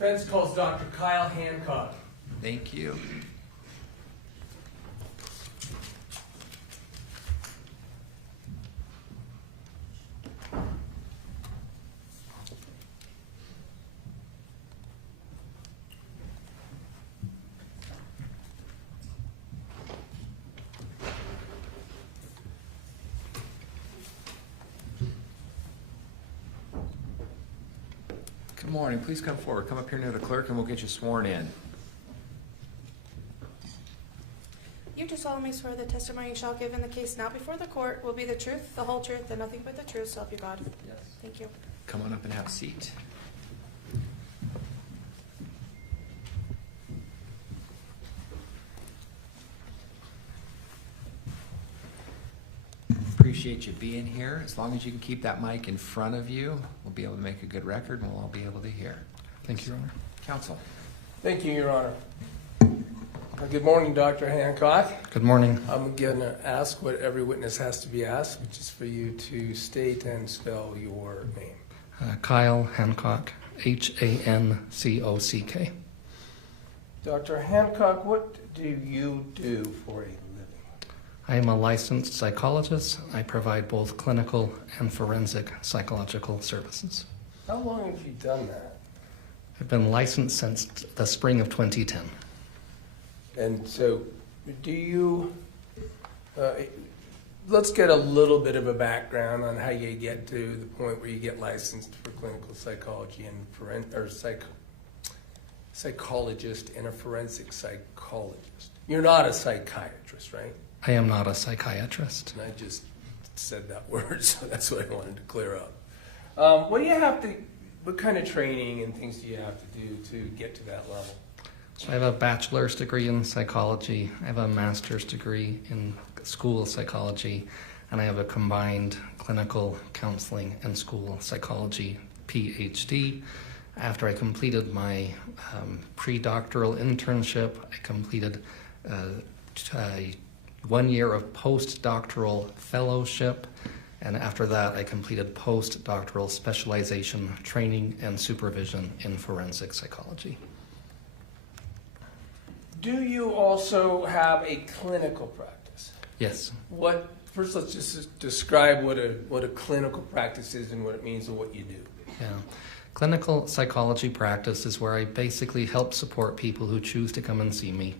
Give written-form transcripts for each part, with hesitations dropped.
Defense calls Dr. Kyle Hancock. Thank you. Good morning. Please come forward. Come up here near the clerk and we'll get you sworn in. You do solemnly swear the testimony you shall give in the case now before the court will be the truth, the whole truth, and nothing but the truth, so help you God. Yes. Thank you. Come on up and have a seat. Appreciate you being here. As long as you can keep that mic in front of you, we'll be able to make a good record and we'll all be able to hear. Thank you, Your Honor. Counsel. Thank you, Your Honor. Good morning, Dr. Hancock. Good morning. I'm going to ask what every witness has to be asked, which is for you to state and spell your name. Kyle Hancock, Hancock. Dr. Hancock, what do you do for a living? I am a licensed psychologist. I provide both clinical and forensic psychological services. How long have you done that? I've been licensed since the spring of 2010. And so, do you, let's get a little bit of a background on how you get to the point where you get licensed for clinical psychology and psychologist and a forensic psychologist. You're not a psychiatrist, right? I am not a psychiatrist. And I just said that word, so that's what I wanted to clear up. What kind of training and things do you have to do to get to that level? So I have a bachelor's degree in psychology. I have a master's degree in school psychology, and I have a combined clinical counseling and school psychology PhD. After I completed my pre-doctoral internship, I completed 1 year of postdoctoral fellowship, and after that I completed postdoctoral specialization training and supervision in forensic psychology. Do you also have a clinical practice? Yes. First, let's just describe what a clinical practice is and what it means and what you do. Yeah. Clinical psychology practice is where I basically help support people who choose to come and see me.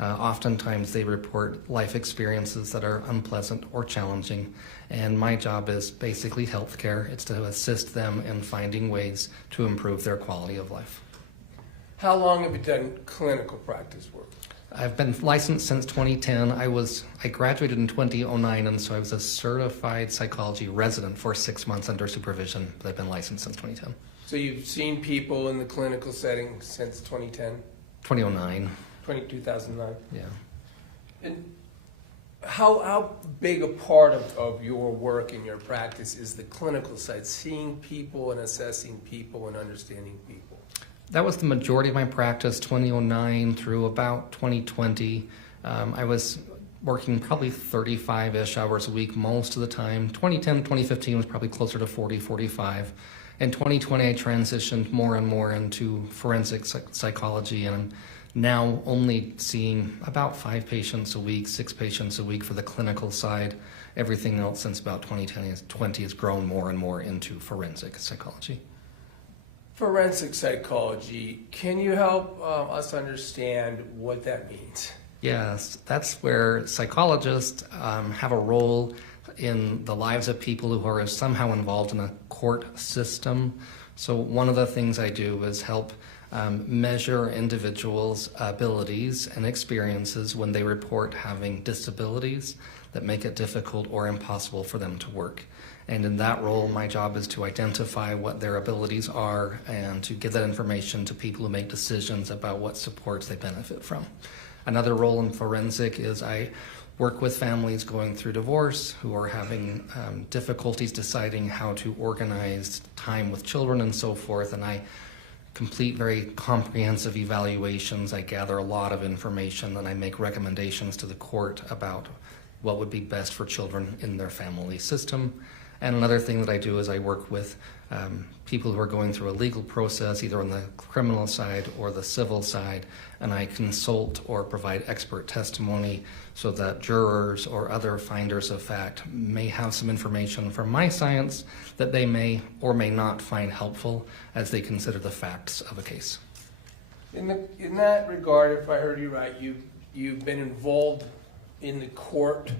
Oftentimes they report life experiences that are unpleasant or challenging, and my job is basically healthcare. It's to assist them in finding ways to improve their quality of life. How long have you done clinical practice work? I've been licensed since 2010. I graduated in 2009, and so I was a certified psychology resident for 6 months under supervision, but I've been licensed since 2010. So you've seen people in the clinical setting since 2010? 2009. 2009? Yeah. And how big a part of your work and your practice is the clinical side, seeing people and assessing people and understanding people? That was the majority of my practice, 2009 through about 2020. I was working probably 35-ish hours a week most of the time. 2010, 2015 was probably closer to 40, 45. In 2020, I transitioned more and more into forensic psychology, and I'm now only seeing about 5 patients a week, 6 patients a week for the clinical side. Everything else since about 2020 has grown more and more into forensic psychology. Forensic psychology, can you help us understand what that means? Yes, that's where psychologists have a role in the lives of people who are somehow involved in a court system. So one of the things I do is help measure individuals' abilities and experiences when they report having disabilities that make it difficult or impossible for them to work. And in that role, my job is to identify what their abilities are and to give that information to people who make decisions about what supports they benefit from. Another role in forensic is I work with families going through divorce who are having difficulties deciding how to organize time with children and so forth, and I complete very comprehensive evaluations. I gather a lot of information, and I make recommendations to the court about what would be best for children in their family system. And another thing that I do is I work with people who are going through a legal process, either on the criminal side or the civil side, and I consult or provide expert testimony so that jurors or other finders of fact may have some information from my science that they may or may not find helpful as they consider the facts of a case. In that regard, if I heard you right, you've been involved in the court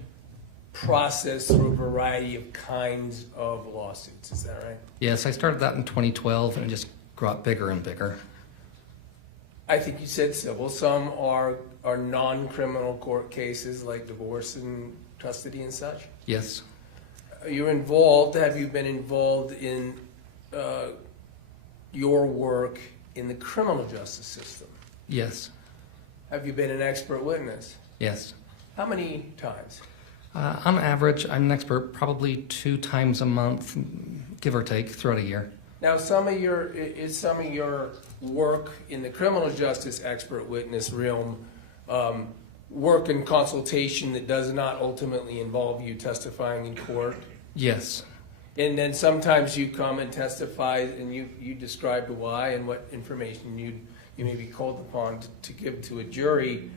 process through a variety of kinds of lawsuits. Is that right? Yes, I started that in 2012 and it just got bigger and bigger. I think you said civil. Some are non-criminal court cases like divorce and custody and such. Yes. You're involved. Have you been involved in your work in the criminal justice system? Yes. Have you been an expert witness? Yes. How many times? On average, I'm an expert probably 2 times a month, give or take, throughout a year. Now, some of your work in the criminal justice expert witness realm work in consultation that does not ultimately involve you testifying in court? Yes. And then sometimes you come and testify and you describe why and what information you may be called upon to give to a jury.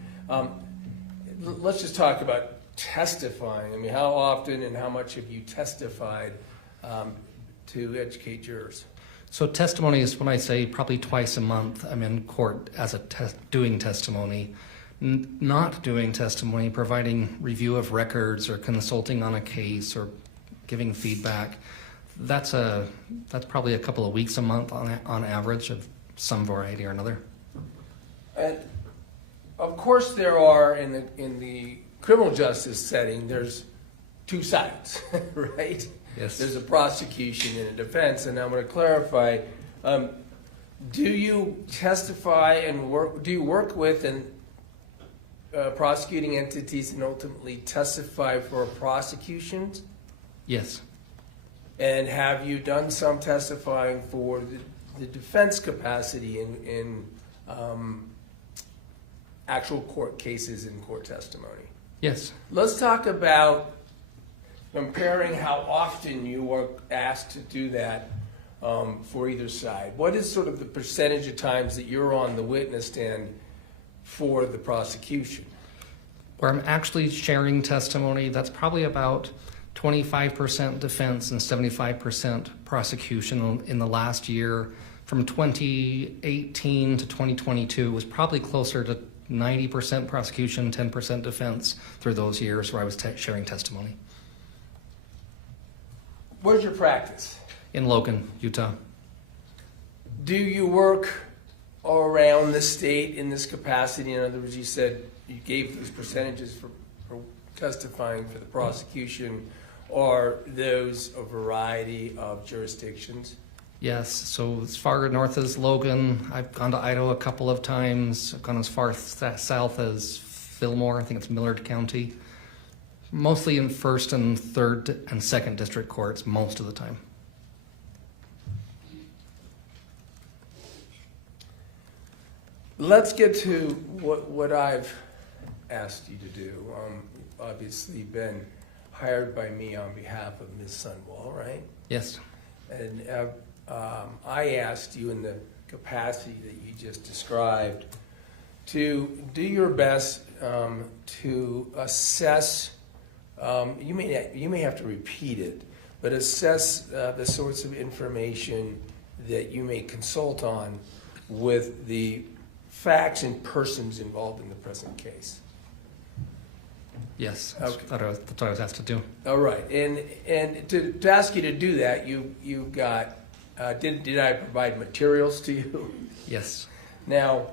Let's just talk about testifying. I mean, how often and how much have you testified to educate jurors? So testimony is when I say probably twice a month I'm in court as doing testimony. Not doing testimony, providing review of records or consulting on a case or giving feedback, that's probably a couple of weeks a month on average of some variety or another. And of course there are, in the criminal justice setting, there's 2 sides, right? Yes. There's a prosecution and a defense, and I'm going to clarify, do you testify and do you work with and prosecuting entities and ultimately testify for prosecutions? Yes. And have you done some testifying for the defense capacity in actual court cases and court testimony? Yes. Let's talk about comparing how often you are asked to do that for either side. What is sort of the percentage of times that you're on the witness stand for the prosecution? Where I'm actually sharing testimony, that's probably about 25% defense and 75% prosecution in the last year. From 2018 to 2022, it was probably closer to 90% prosecution, 10% defense through those years where I was sharing testimony. Where's your practice? In Logan, Utah. Do you work around the state in this capacity? In other words, you said you gave those percentages for testifying for the prosecution. Are those a variety of jurisdictions? Yes, so as far north as Logan, I've gone to Idaho a couple of times. I've gone as far south as Fillmore, I think it's Millard County. Mostly in 1st and 3rd and 2nd district courts most of the time. Let's get to what I've asked you to do. Obviously been hired by me on behalf of Ms. Sundwall, right? Yes. And I asked you in the capacity that you just described to do your best to assess, you may have to repeat it, but assess the sorts of information that you may consult on with the facts and persons involved in the present case. Yes, that's what I was asked to do. All right, and to ask you to do that, you've got. Did I provide materials to you? Yes. Now,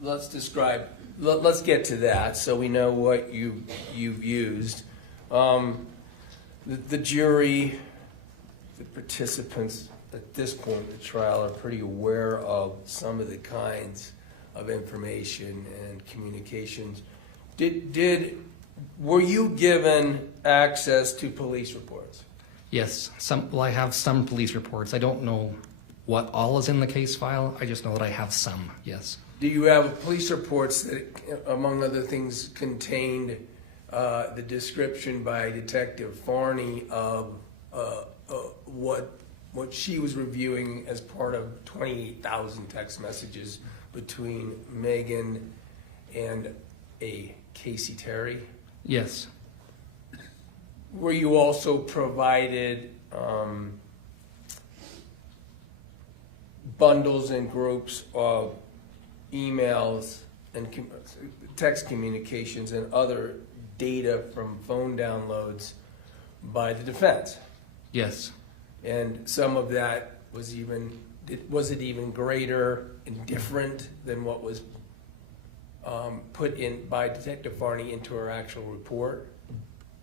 let's describe. Let's get to that so we know what you've used. The jury, the participants at this point in the trial are pretty aware of some of the kinds of information and communications. Were you given access to police reports? Yes. I have some police reports. I don't know what all is in the case file. I just know that I have some, yes. Do you have police reports that, among other things, contained the description by Detective Farney of what she was reviewing as part of 28,000 text messages between Meggan and a Casey Terry. Yes. Were you also provided bundles and groups of emails and text communications and other data from phone downloads by the defense? Yes. And some of that was it even greater and different than what was put in by Detective Varney into her actual report?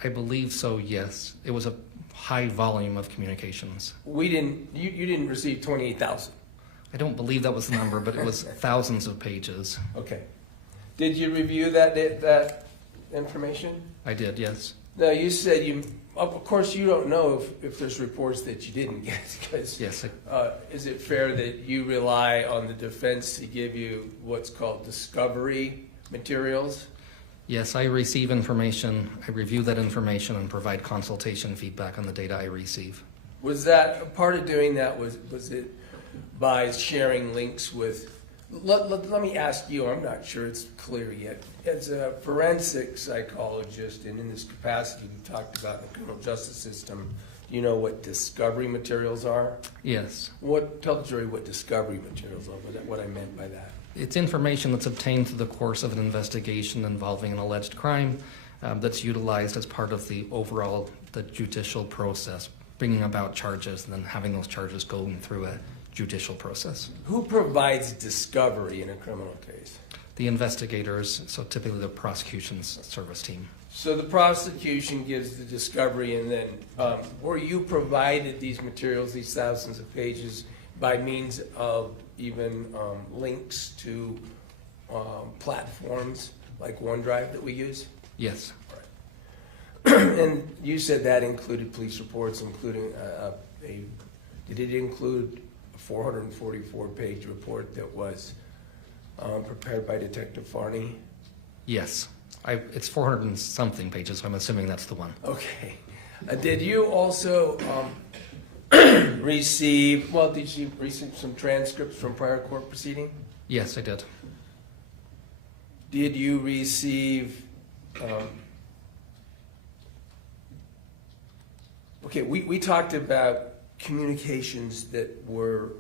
I believe so, yes. It was a high volume of communications. You didn't receive 28,000. I don't believe that was the number, but it was thousands of pages. Okay. Did you review that information? I did, yes. No, you said of course you don't know if there's reports that you didn't get, because Yes. is it fair that you rely on the defense to give you what's called discovery materials? Yes, I receive information, I review that information and provide consultation feedback on the data I receive. Was that part of doing that? Was it by sharing links with? Let me ask you. I'm not sure it's clear yet. As a forensic psychologist, and in this capacity we talked about in the criminal justice system, do you know what discovery materials are? Yes. Tell the jury what discovery materials are. What I meant by that. It's information that's obtained through the course of an investigation involving an alleged crime that's utilized as part of the judicial process, bringing about charges and then having those charges going through a judicial process. Who provides discovery in a criminal case? The investigators, so typically the prosecution's service team. So the prosecution gives the discovery, and then were you provided these materials, these thousands of pages, by means of even links to platforms like OneDrive that we use? Yes. And you said that included police reports, including did it include a 444-page report that was prepared by Detective Varney? Yes. It's 400 and something pages, so I'm assuming that's the one. Okay. Did you also receive some transcripts from prior court proceeding? Yes, I did. Did you receive, we talked about communications that were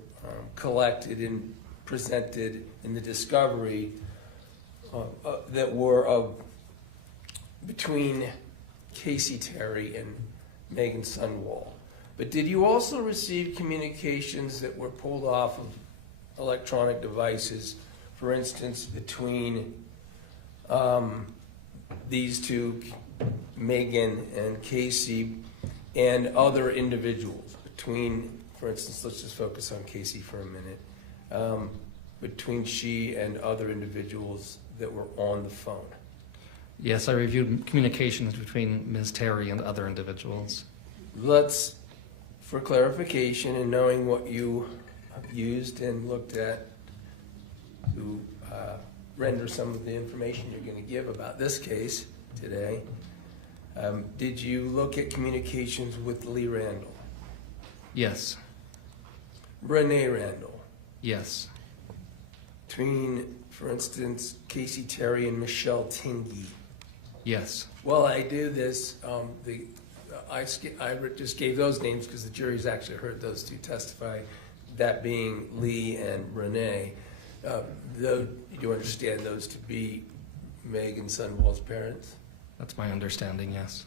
collected and presented in the discovery that were between Casey Terry and Meggan Sundwall. But did you also receive communications that were pulled off of electronic devices, for instance, between these two, Meggan and Casey, and other individuals? For instance, let's just focus on Casey for a minute, between she and other individuals that were on the phone? Yes, I reviewed communications between Ms. Terry and other individuals. For clarification and knowing what you used and looked at to render some of the information you're going to give about this case today, did you look at communications with Lee Randall? Yes. Renee Randall? Yes. Between, for instance, Casey Terry and Michelle Tingy? Yes. Well, I do this, I just gave those names because the jury's actually heard those two testify, that being Lee and Renee. Do you understand those to be Meggan Sundwall's parents? That's my understanding, yes.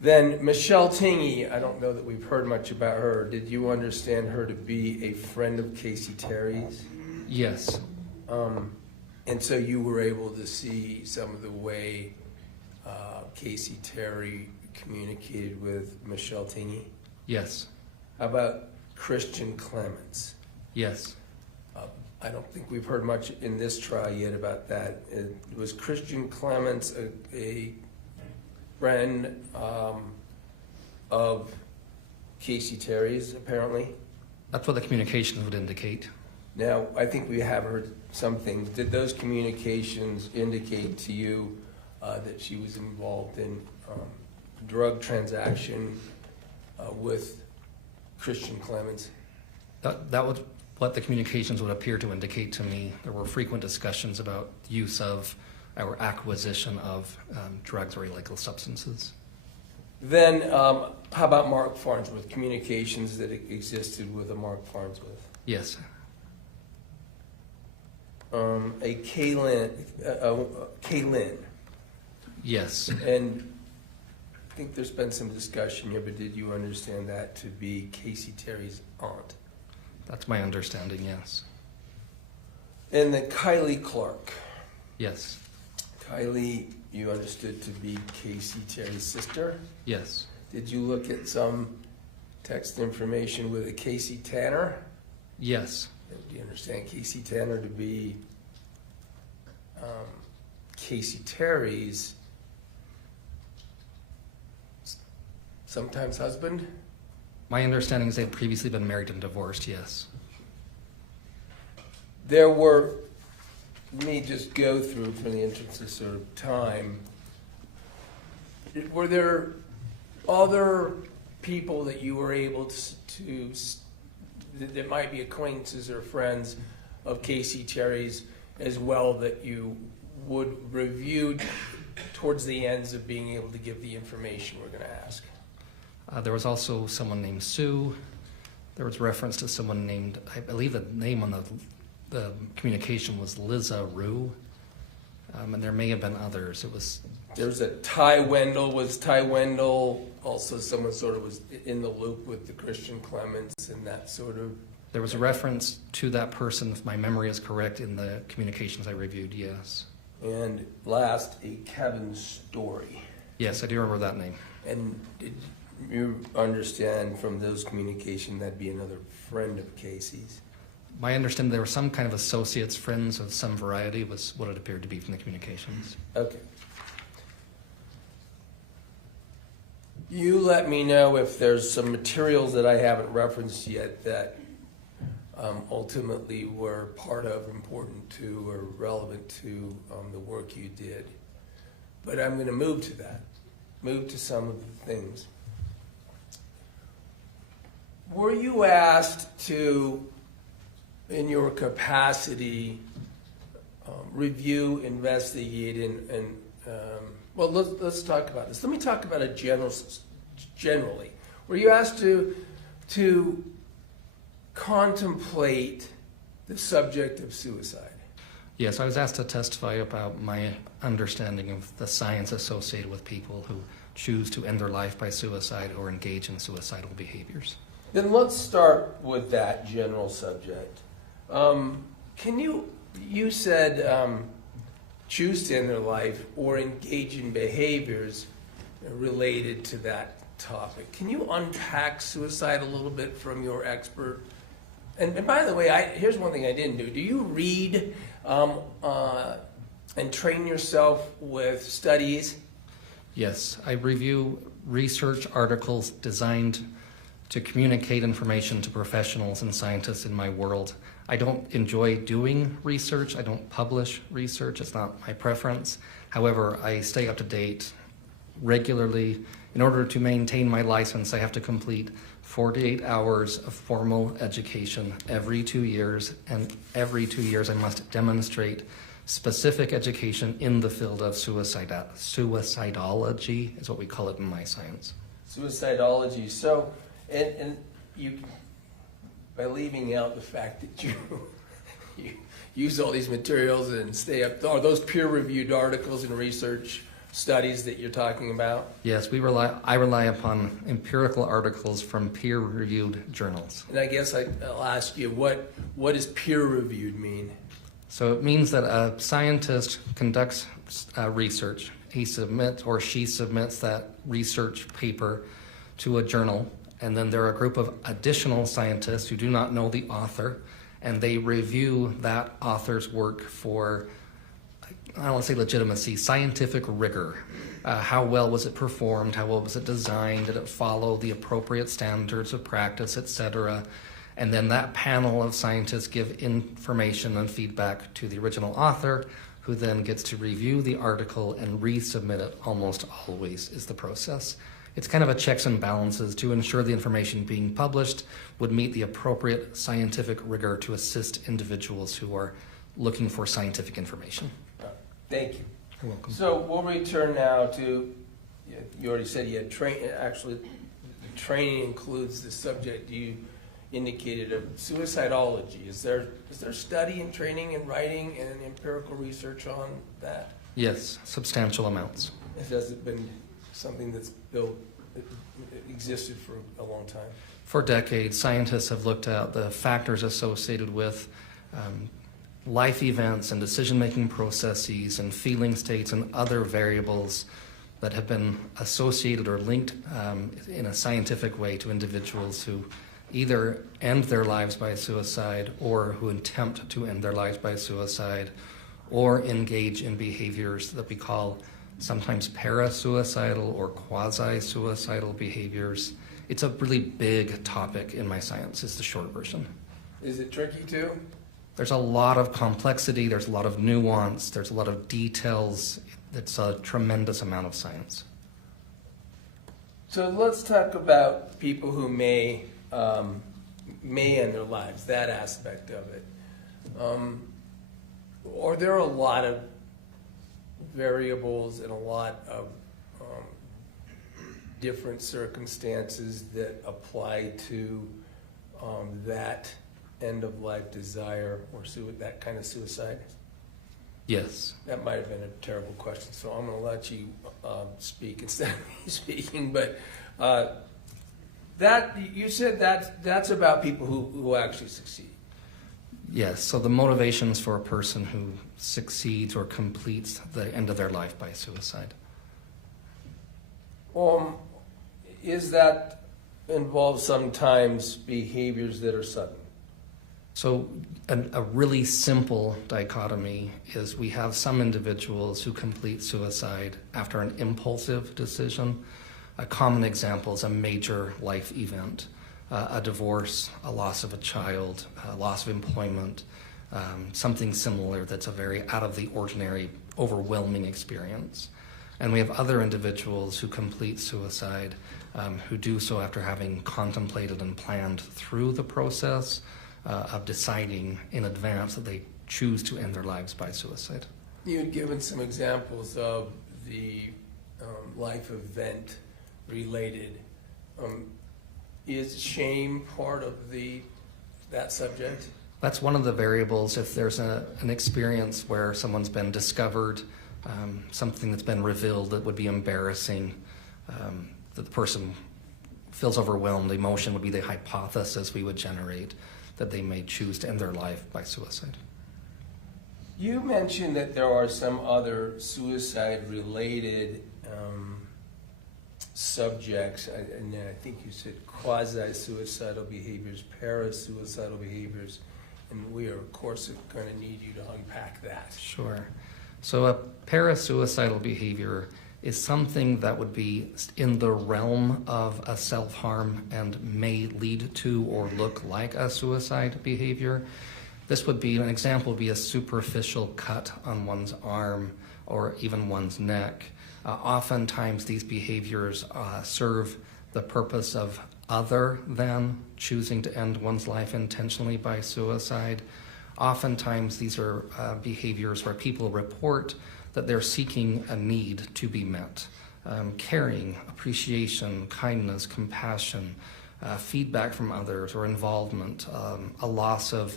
Then Michelle Tingy, I don't know that we've heard much about her. Did you understand her to be a friend of Casey Terry's? Yes. And so you were able to see some of the way Casey Terry communicated with Michelle Tingy? Yes. How about Christian Clements? Yes. I don't think we've heard much in this trial yet about that. Was Christian Clements a friend of Casey Terry's, apparently? That's what the communications would indicate. Now, I think we have heard some things. Did those communications indicate to you that she was involved in drug transaction with Christian Clemens? That was what the communications would appear to indicate to me. There were frequent discussions about use of or acquisition of drugs or illegal substances. Then, how about Mark Farnsworth, communications that existed with a Mark Farnsworth? Yes. A Kaylin. Yes. And I think there's been some discussion here, but did you understand that to be Casey Terry's aunt? That's my understanding, yes. And then Kylie Clark. Yes. Kylie, you understood to be Casey Terry's sister? Yes. Did you look at some text information with a Casey Tanner? Yes. Do you understand Casey Tanner to be Casey Terry's sometimes husband? My understanding is they've previously been married and divorced, yes. There were, let me just go through for the interest of sort of time. Were there other people that you were able to that might be acquaintances or friends of Casey Terry's as well that you would review towards the ends of being able to give the information we're going to ask? There was also someone named Sue. There was reference to someone named, I believe the name on the communication was Liza Rue. And there may have been others. There's a Ty Wendell. Was Ty Wendell also someone sort of was in the loop with the Christian Clemens and that sort of? There was a reference to that person, if my memory is correct, in the communications I reviewed, yes. And last, a Kevin Story. Yes, I do remember that name. And did you understand from those communications that'd be another friend of Casey's? My understanding there were some kind of associates, friends of some variety, was what it appeared to be from the communications. Okay. You let me know if there's some materials that I haven't referenced yet that ultimately were part of, important to, or relevant to the work you did. But I'm going to move to that, move to some of the things. Were you asked to, in your capacity, review, investigate, and well, let's talk about this. Let me talk about it generally. Were you asked to contemplate the subject of suicide? Yes, I was asked to testify about my understanding of the science associated with people who choose to end their life by suicide or engage in suicidal behaviors. Then let's start with that general subject. Can you said choose to end their life or engage in behaviors related to that topic. Can you unpack suicide a little bit from your expert? And by the way, here's one thing I didn't do. Do you read and train yourself with studies? Yes, I review research articles designed to communicate information to professionals and scientists in my world. I don't enjoy doing research. I don't publish research. It's not my preference. However, I stay up to date regularly. In order to maintain my license, I have to complete 48 hours of formal education every 2 years, and every 2 years I must demonstrate specific education in the field of suicidology, is what we call it in my science. Suicidology. So, and you, by leaving out the fact that you use all these materials and stay up, are those peer-reviewed articles and research studies that you're talking about? Yes, I rely upon empirical articles from peer-reviewed journals. And I guess I'll ask you, what does peer-reviewed mean? So it means that a scientist conducts research. He submits or she submits that research paper to a journal, and then there are a group of additional scientists who do not know the author, and they review that author's work for, I don't want to say legitimacy, scientific rigor. How well was it performed? How well was it designed? Did it follow the appropriate standards of practice, etc.? And then that panel of scientists give information and feedback to the original author, who then gets to review the article and resubmit it. Almost always is the process. it's kind of a checks and balances to ensure the information being published would meet the appropriate scientific rigor to assist individuals who are looking for scientific information. Thank you. You're welcome. So we'll return now to, you already said you had actually, the training includes the subject you indicated of suicidology. Is there study and training and writing and empirical research on that? Yes, substantial amounts. Has it been something that's existed for a long time? For decades, scientists have looked at the factors associated with life events and decision-making processes and feeling states and other variables that have been associated or linked in a scientific way to individuals who either end their lives by suicide or who attempt to end their lives by suicide or engage in behaviors that we call sometimes parasuicidal or quasi-suicidal behaviors. It's a really big topic in my science, is the short version. Is it tricky too? There's a lot of complexity, there's a lot of nuance, there's a lot of details. It's a tremendous amount of science. So let's talk about people who may end their lives, that aspect of it. Are there a lot of variables and a lot of different circumstances that apply to that end-of-life desire or that kind of suicide? Yes. That might have been a terrible question, so I'm going to let you speak instead of me speaking. But that you said that's about people who actually succeed. Yes, so the motivations for a person who succeeds or completes the end of their life by suicide. Is that involves sometimes behaviors that are sudden? So a really simple dichotomy is we have some individuals who complete suicide after an impulsive decision. A common example is a major life event, a divorce, a loss of a child, a loss of employment, something similar that's a very out of the ordinary, overwhelming experience. And we have other individuals who complete suicide who do so after having contemplated and planned through the process of deciding in advance that they choose to end their lives by suicide. You had given some examples of the life event related. Is shame part of that subject? That's one of the variables. If there's an experience where someone's been discovered, something that's been revealed that would be embarrassing, that the person feels overwhelmed, emotion would be the hypothesis we would generate that they may choose to end their life by suicide. You mentioned that there are some other suicide-related subjects, and I think you said quasi-suicidal behaviors, parasuicidal behaviors, and we are, of course, going to need you to unpack that. Sure. So a parasuicidal behavior is something that would be in the realm of a self-harm and may lead to or look like a suicide behavior. This would be, an example would be a superficial cut on one's arm or even one's neck. Oftentimes these behaviors serve the purpose of other than choosing to end one's life intentionally by suicide. Oftentimes these are behaviors where people report that they're seeking a need to be met. Caring, appreciation, kindness, compassion, feedback from others or involvement, a loss of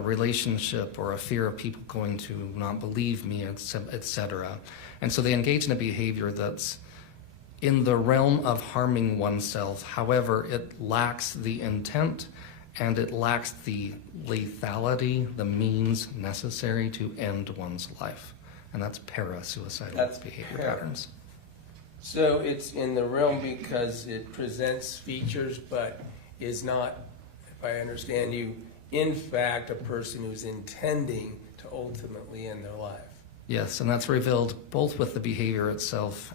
relationship or a fear of people going to not believe me, etc. And so they engage in a behavior that's in the realm of harming oneself. However, it lacks the intent and it lacks the lethality, the means necessary to end one's life. And that's parasuicidal behavior patterns. So it's in the realm because it presents features but is not, if I understand you, in fact a person who's intending to ultimately end their life. Yes, and that's revealed both with the behavior itself,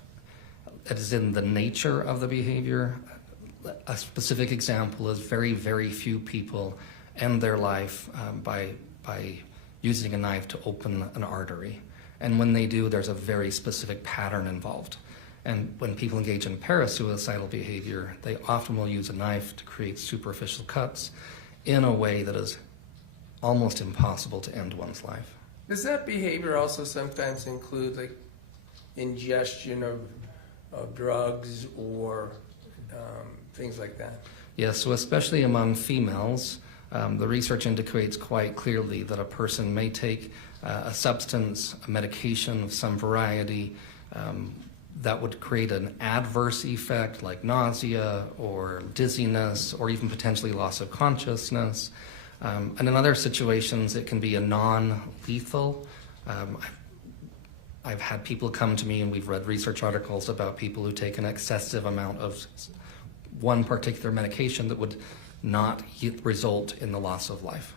that is in the nature of the behavior. A specific example is very, very few people end their life by using a knife to open an artery. And when they do, there's a very specific pattern involved. And when people engage in parasuicidal behavior, they often will use a knife to create superficial cuts in a way that is almost impossible to end one's life. Does that behavior also sometimes include like ingestion of drugs or things like that? Yes, so especially among females, the research indicates quite clearly that a person may take a substance, a medication of some variety, that would create an adverse effect like nausea or dizziness or even potentially loss of consciousness. And in other situations, it can be a non-lethal. I've had people come to me and we've read research articles about people who take an excessive amount of one particular medication that would not result in the loss of life.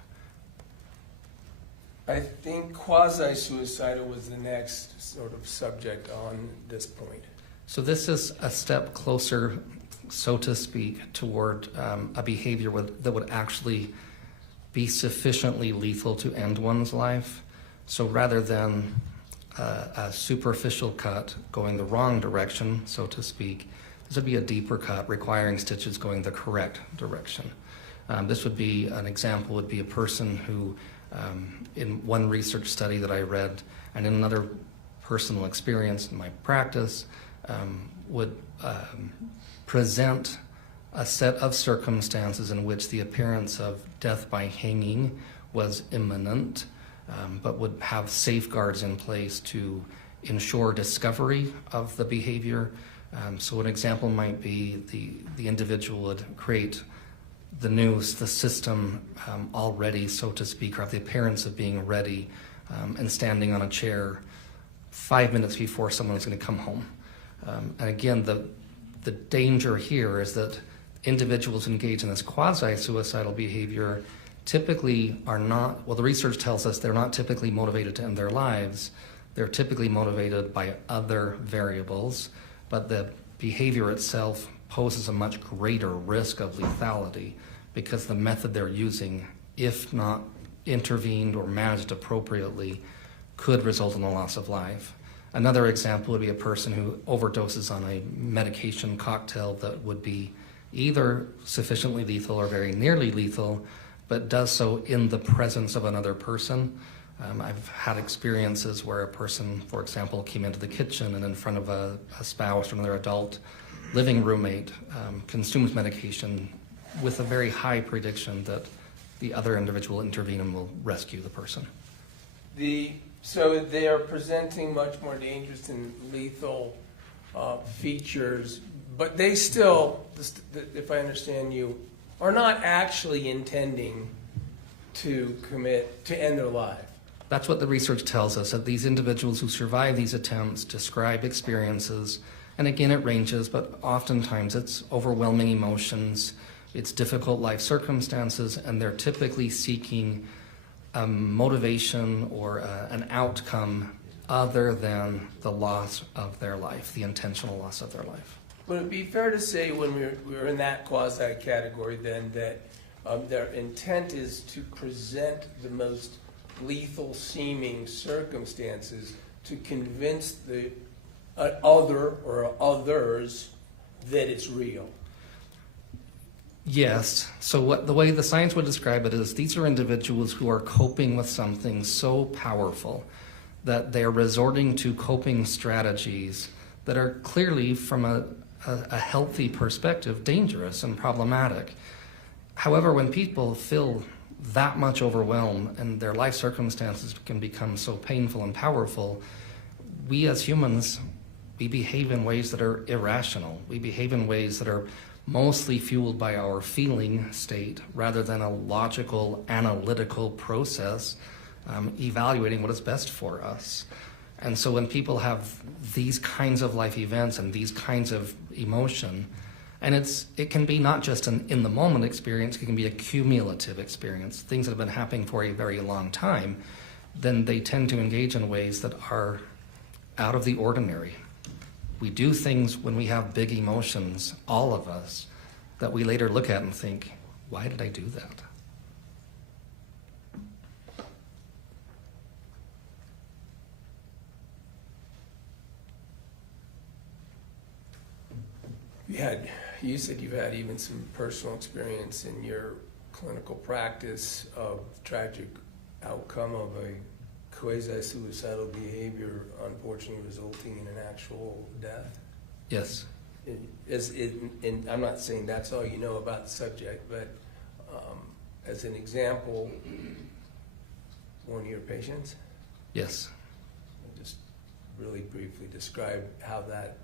I think quasi-suicidal was the next sort of subject on this point. So this is a step closer, so to speak, toward a behavior that would actually be sufficiently lethal to end one's life. So rather than a superficial cut going the wrong direction, so to speak, this would be a deeper cut requiring stitches going the correct direction. This would be, an example would be a person who, in one research study that I read, and in another personal experience in my practice, would present a set of circumstances in which the appearance of death by hanging was imminent, but would have safeguards in place to ensure discovery of the behavior. So an example might be the individual would create the news, the system already, so to speak, or have the appearance of being ready and standing on a chair 5 minutes before someone's going to come home. And again, the danger here is that individuals engaged in this quasi-suicidal behavior typically are not, well, the research tells us they're not typically motivated to end their lives. They're typically motivated by other variables, but the behavior itself poses a much greater risk of lethality because the method they're using, if not intervened or managed appropriately, could result in the loss of life. Another example would be a person who overdoses on a medication cocktail that would be either sufficiently lethal or very nearly lethal, but does so in the presence of another person. I've had experiences where a person, for example, came into the kitchen and in front of a spouse or another adult living roommate consumes medication with a very high prediction that the other individual will intervene and will rescue the person. So they are presenting much more dangerous and lethal features, but they still, if I understand you, are not actually intending to end their life. That's what the research tells us, that these individuals who survive these attempts describe experiences, and again it ranges, but oftentimes it's overwhelming emotions, it's difficult life circumstances, and they're typically seeking a motivation or an outcome other than the loss of their life, the intentional loss of their life. Would it be fair to say when we're in that quasi-category then that their intent is to present the most lethal seeming circumstances to convince the other or others that it's real? Yes. So the way the science would describe it is these are individuals who are coping with something so powerful that they're resorting to coping strategies that are clearly, from a healthy perspective, dangerous and problematic. However, when people feel that much overwhelmed and their life circumstances can become so painful and powerful, we as humans, we behave in ways that are irrational. We behave in ways that are mostly fueled by our feeling state rather than a logical, analytical process evaluating what is best for us. And so when people have these kinds of life events and these kinds of emotion, and it can be not just an in-the-moment experience, it can be a cumulative experience, things that have been happening for a very long time, then they tend to engage in ways that are out of the ordinary. We do things when we have big emotions, all of us, that we later look at and think, why did I do that? You said you've had even some personal experience in your clinical practice of tragic outcome of a quasi-suicidal behavior, unfortunately resulting in an actual death. Yes. And I'm not saying that's all you know about the subject, but as an example, one of your patients, Yes. just really briefly describe how that,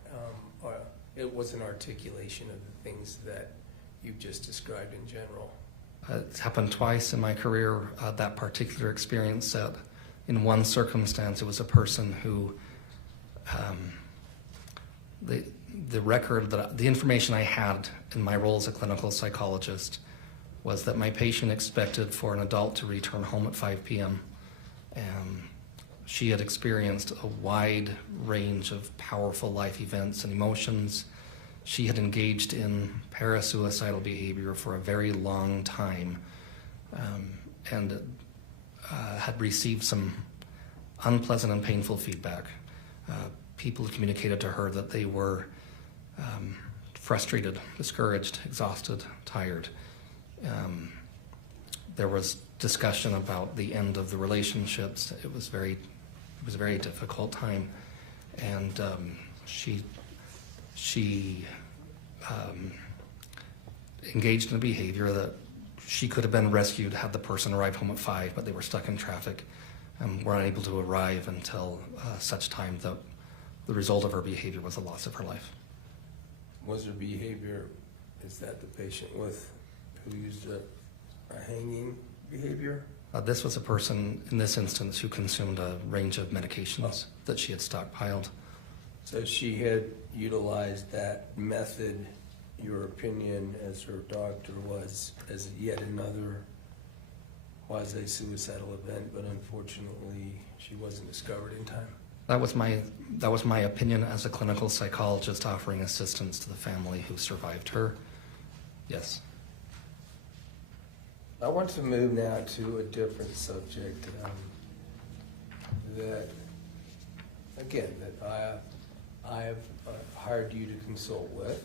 it was an articulation of the things that you've just described in general. It's happened twice in my career. That particular experience said, in one circumstance, it was a person who, the record that the information I had in my role as a clinical psychologist was that my patient expected for an adult to return home at 5 p.m. And she had experienced a wide range of powerful life events and emotions. She had engaged in parasuicidal behavior for a very long time, and had received some unpleasant and painful feedback. People communicated to her that they were frustrated, discouraged, exhausted, tired. There was discussion about the end of the relationships. It was a very difficult time, and she engaged in a behavior that she could have been rescued had the person arrived home at 5, but they were stuck in traffic and were unable to arrive until such time that the result of her behavior was the loss of her life. Was her behavior, is that the patient who used a hanging behavior? This was a person, in this instance, who consumed a range of medications that she had stockpiled. So she had utilized that method, your opinion as her doctor was, as yet another quasi-suicidal event, but unfortunately she wasn't discovered in time. That was my opinion as a clinical psychologist offering assistance to the family who survived her. Yes. I want to move now to a different subject that I have hired you to consult with,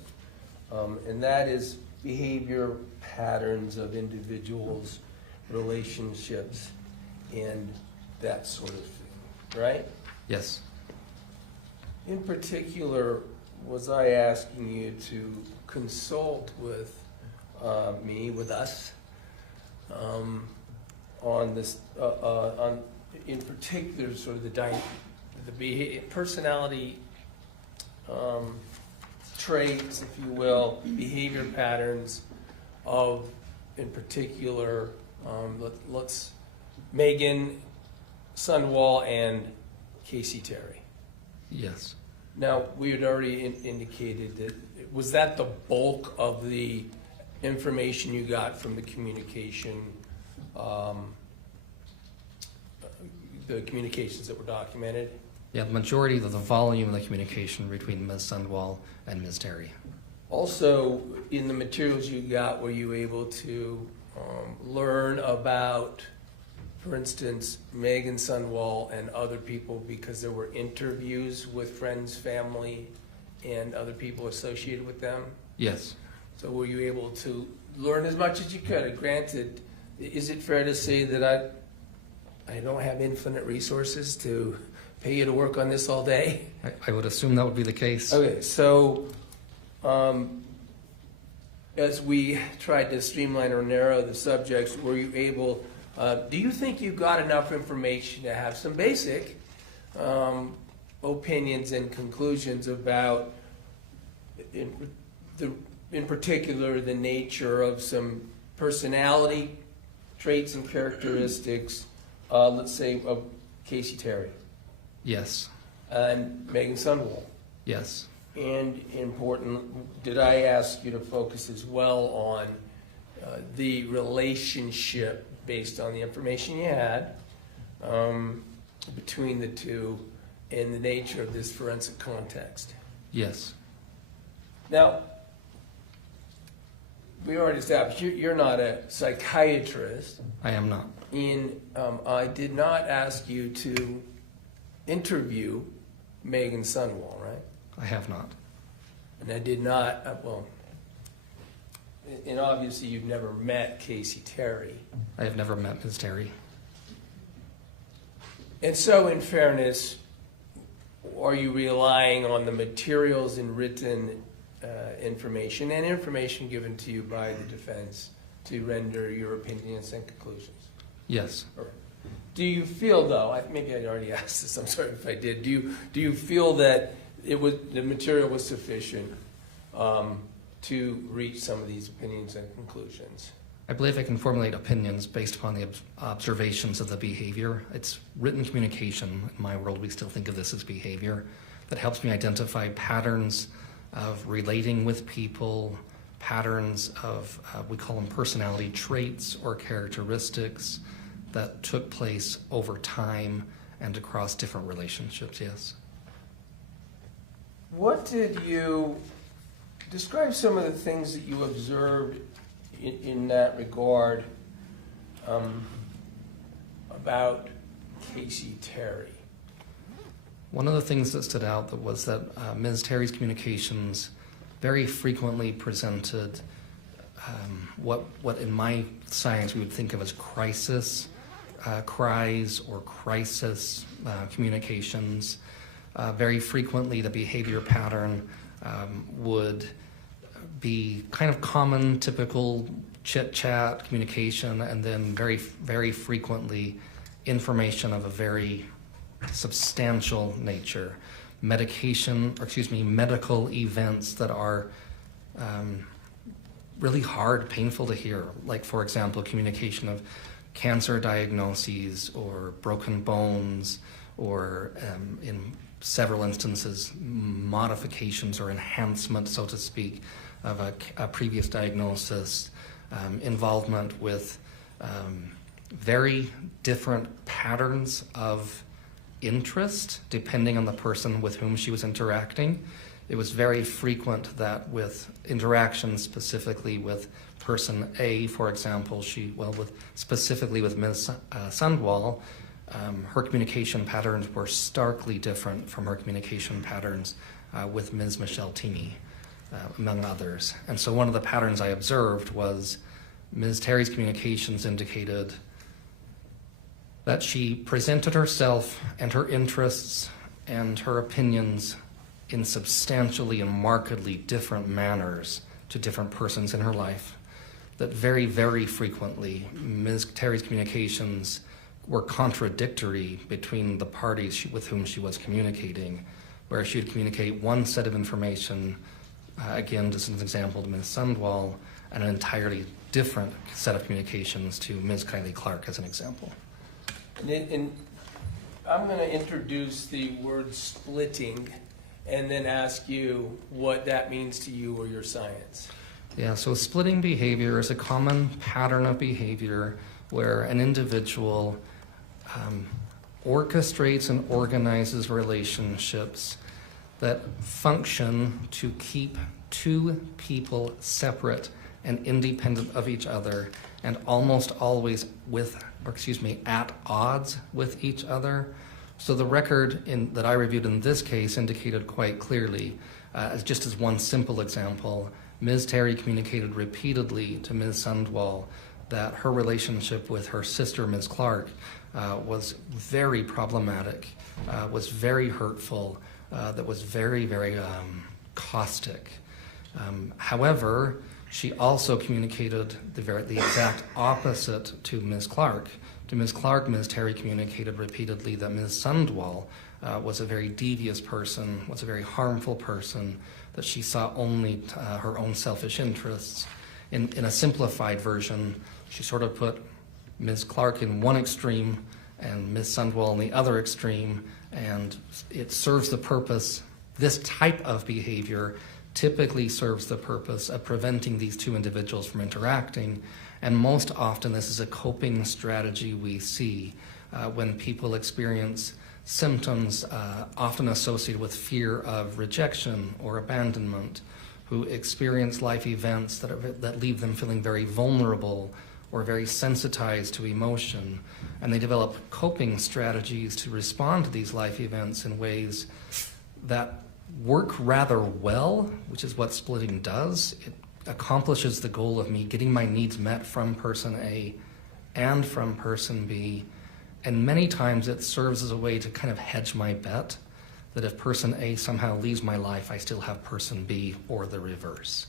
and that is behavior patterns of individuals, relationships, and that sort of thing, right? Yes. In particular, was I asking you to consult with with us, on this, in particular, sort of the personality traits, if you will, behavior patterns of, in particular, let's Meggan Sundwall and Casey Terry. Yes. Now, we had already indicated that, was that the bulk of the information you got from the communication, the communications that were documented? Yeah, the majority of the volume of the communication between Ms. Sundwall and Ms. Terry. Also, in the materials you got, were you able to learn about, for instance, Meggan Sundwall and other people, because there were interviews with friends, family, and other people associated with them? Yes. So were you able to learn as much as you could? Granted, is it fair to say that I don't have infinite resources to pay you to work on this all day? I would assume that would be the case. Okay, so as we tried to streamline or narrow the subjects, were you able, do you think you got enough information to have some basic opinions and conclusions about, in particular, the nature of some personality traits and characteristics, let's say, of Casey Terry Yes. and Meggan Sundwall? Yes. And important, did I ask you to focus as well on the relationship, based on the information you had, between the two and the nature of this forensic context? Yes. Now, we already established you're not a psychiatrist, I am not. and I did not ask you to interview Meggan Sundwall, right? I have not. and I did not, and obviously you've never met Casey Terry. I have never met Ms. Terry. And so, in fairness, are you relying on the materials and written information and information given to you by the defense to render your opinions and conclusions? Yes. Do you feel, though, maybe I already asked this, I'm sorry if I did, do you feel that the material was sufficient to reach some of these opinions and conclusions? I believe I can formulate opinions based upon the observations of the behavior. It's written communication. In my world, we still think of this as behavior. That helps me identify patterns of relating with people, patterns of, we call them personality traits or characteristics that took place over time and across different relationships, yes. What did you describe some of the things that you observed in that regard about Casey Terry? One of the things that stood out was that Ms. Terry's communications very frequently presented what in my science we would think of as crisis cries or crisis communications. Very frequently the behavior pattern would be kind of common, typical chit-chat communication, and then very, very frequently information of a very substantial nature. Medical events that are really hard, painful to hear. Like, for example, communication of cancer diagnoses or broken bones or in several instances, modifications or enhancement, so to speak, of a previous diagnosis, involvement with very different patterns of interest depending on the person with whom she was interacting. It was very frequent that with interactions specifically with person A, for example, specifically with Ms. Sundwall, her communication patterns were starkly different from her communication patterns with Ms. Michelle Teamy, among others. And so one of the patterns I observed was Ms. Terry's communications indicated that she presented herself and her interests and her opinions in substantially and markedly different manners to different persons in her life. That very, very frequently, Ms. Terry's communications were contradictory between the parties with whom she was communicating, where she would communicate one set of information, again, just as an example, to Ms. Sundwall, and an entirely different set of communications to Ms. Kylie Clark, as an example. And I'm going to introduce the word splitting and then ask you what that means to you or your science. Yeah, so splitting behavior is a common pattern of behavior where an individual orchestrates and organizes relationships that function to keep two people separate and independent of each other and almost always at odds with each other. So the record that I reviewed in this case indicated quite clearly, just as one simple example, Ms. Terry communicated repeatedly to Ms. Sundwall that her relationship with her sister, Ms. Clark, was very problematic, was very hurtful, that was very, very caustic. However, she also communicated the exact opposite to Ms. Clark. To Ms. Clark, Ms. Terry communicated repeatedly that Ms. Sundwall was a very devious person, was a very harmful person, that she saw only her own selfish interests. In a simplified version, she sort of put Ms. Clark in one extreme and Ms. Sundwall in the other extreme, and it serves the purpose, this type of behavior typically serves the purpose of preventing these two individuals from interacting. And most often this is a coping strategy we see when people experience symptoms often associated with fear of rejection or abandonment, who experience life events that leave them feeling very vulnerable or very sensitized to emotion. And they develop coping strategies to respond to these life events in ways that work rather well, which is what splitting does. It accomplishes the goal of me getting my needs met from person A and from person B. And many times it serves as a way to kind of hedge my bet that if person A somehow leaves my life, I still have person B, or the reverse.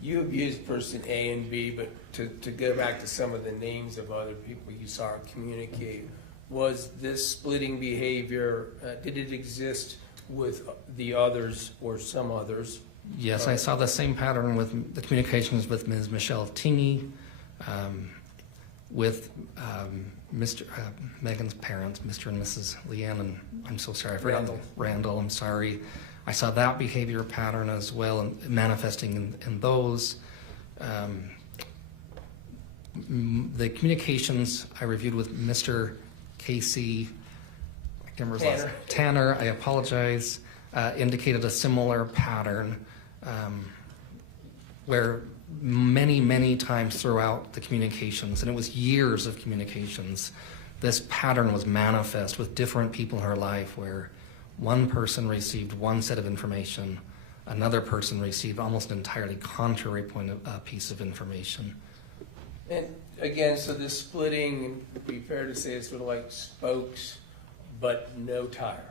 You have used person A and B, but to go back to some of the names of other people you saw communicate, was this splitting behavior, did it exist with the others or some others? Yes, I saw the same pattern with the communications with Ms. Michelle Tingey, with Meggan's parents, Mr. and Mrs. Leanne, and I'm so sorry, I forgot Randall, I'm sorry. I saw that behavior pattern as well, and manifesting in those. The communications I reviewed with Mr. Casey, I can't remember his last name. Tanner, I apologize, indicated a similar pattern where many times throughout the communications, and it was years of communications, this pattern was manifest with different people in her life where one person received one set of information, another person received almost an entirely contrary piece of information. And again, so this splitting, it'd be fair to say it's sort of like spokes, but no tire.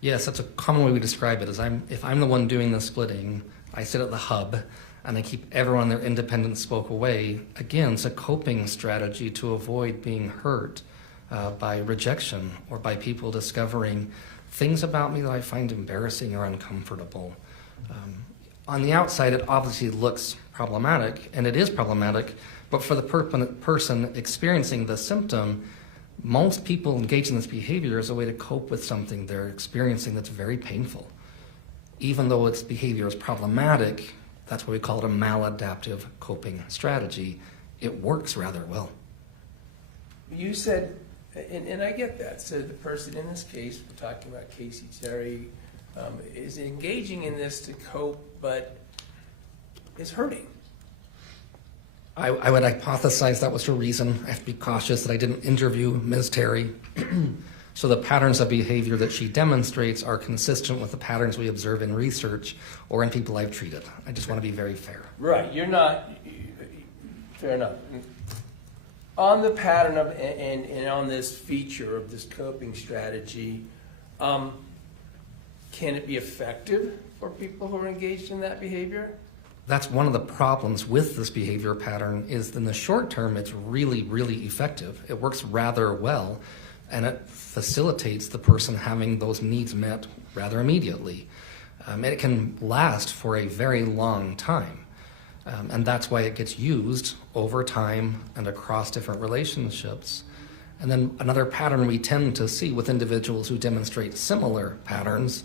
Yes, that's a common way we describe it. If I'm the one doing the splitting, I sit at the hub and I keep everyone their independent spoke away. Again, it's a coping strategy to avoid being hurt by rejection or by people discovering things about me that I find embarrassing or uncomfortable. On the outside, it obviously looks problematic, and it is problematic, but for the person experiencing the symptom, most people engage in this behavior as a way to cope with something they're experiencing that's very painful. Even though its behavior is problematic, that's why we call it a maladaptive coping strategy. It works rather well. You said, and I get that, so the person in this case, we're talking about Casey Terry, is engaging in this to cope, but is hurting. I would hypothesize that was her reason. I have to be cautious that I didn't interview Ms. Terry. So the patterns of behavior that she demonstrates are consistent with the patterns we observe in research or in people I've treated. I just want to be very fair. Right, you're not, fair enough. On the pattern of, and on this feature of this coping strategy, can it be effective for people who are engaged in that behavior? That's one of the problems with this behavior pattern is in the short term, it's really effective. It works rather well, and it facilitates the person having those needs met rather immediately. And it can last for a very long time. And that's why it gets used over time and across different relationships. And then another pattern we tend to see with individuals who demonstrate similar patterns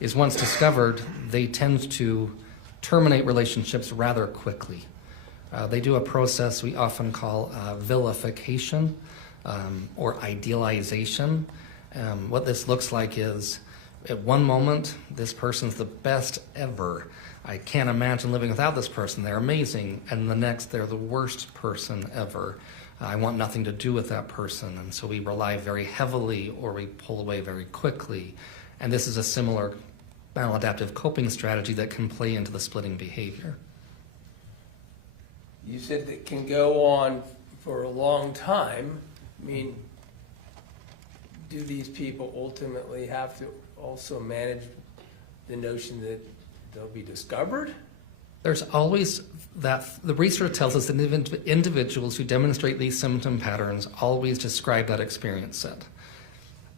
is once discovered, they tend to terminate relationships rather quickly. They do a process we often call vilification or idealization. What this looks like is at one moment, this person's the best ever. I can't imagine living without this person. They're amazing. And the next, they're the worst person ever. I want nothing to do with that person. And so we rely very heavily or we pull away very quickly. And this is a similar maladaptive coping strategy that can play into the splitting behavior. You said that can go on for a long time. I mean, do these people ultimately have to also manage the notion that they'll be discovered? There's always that, the research tells us that individuals who demonstrate these symptom patterns always describe that experience set.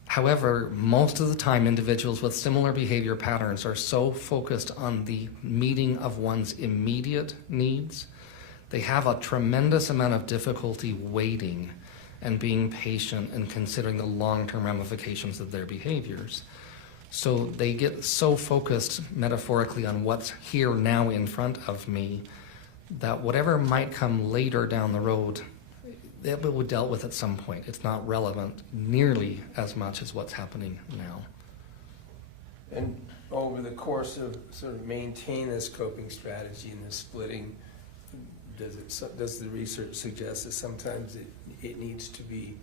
However, most of the time, individuals with similar behavior patterns are so focused on the meeting of one's immediate needs, they have a tremendous amount of difficulty waiting and being patient and considering the long-term ramifications of their behaviors. So they get so focused metaphorically on what's here now in front of me that whatever might come later down the road, it will be dealt with at some point. It's not relevant nearly as much as what's happening now. And over the course of sort of maintain this coping strategy and this splitting, does the research suggest that sometimes it needs to be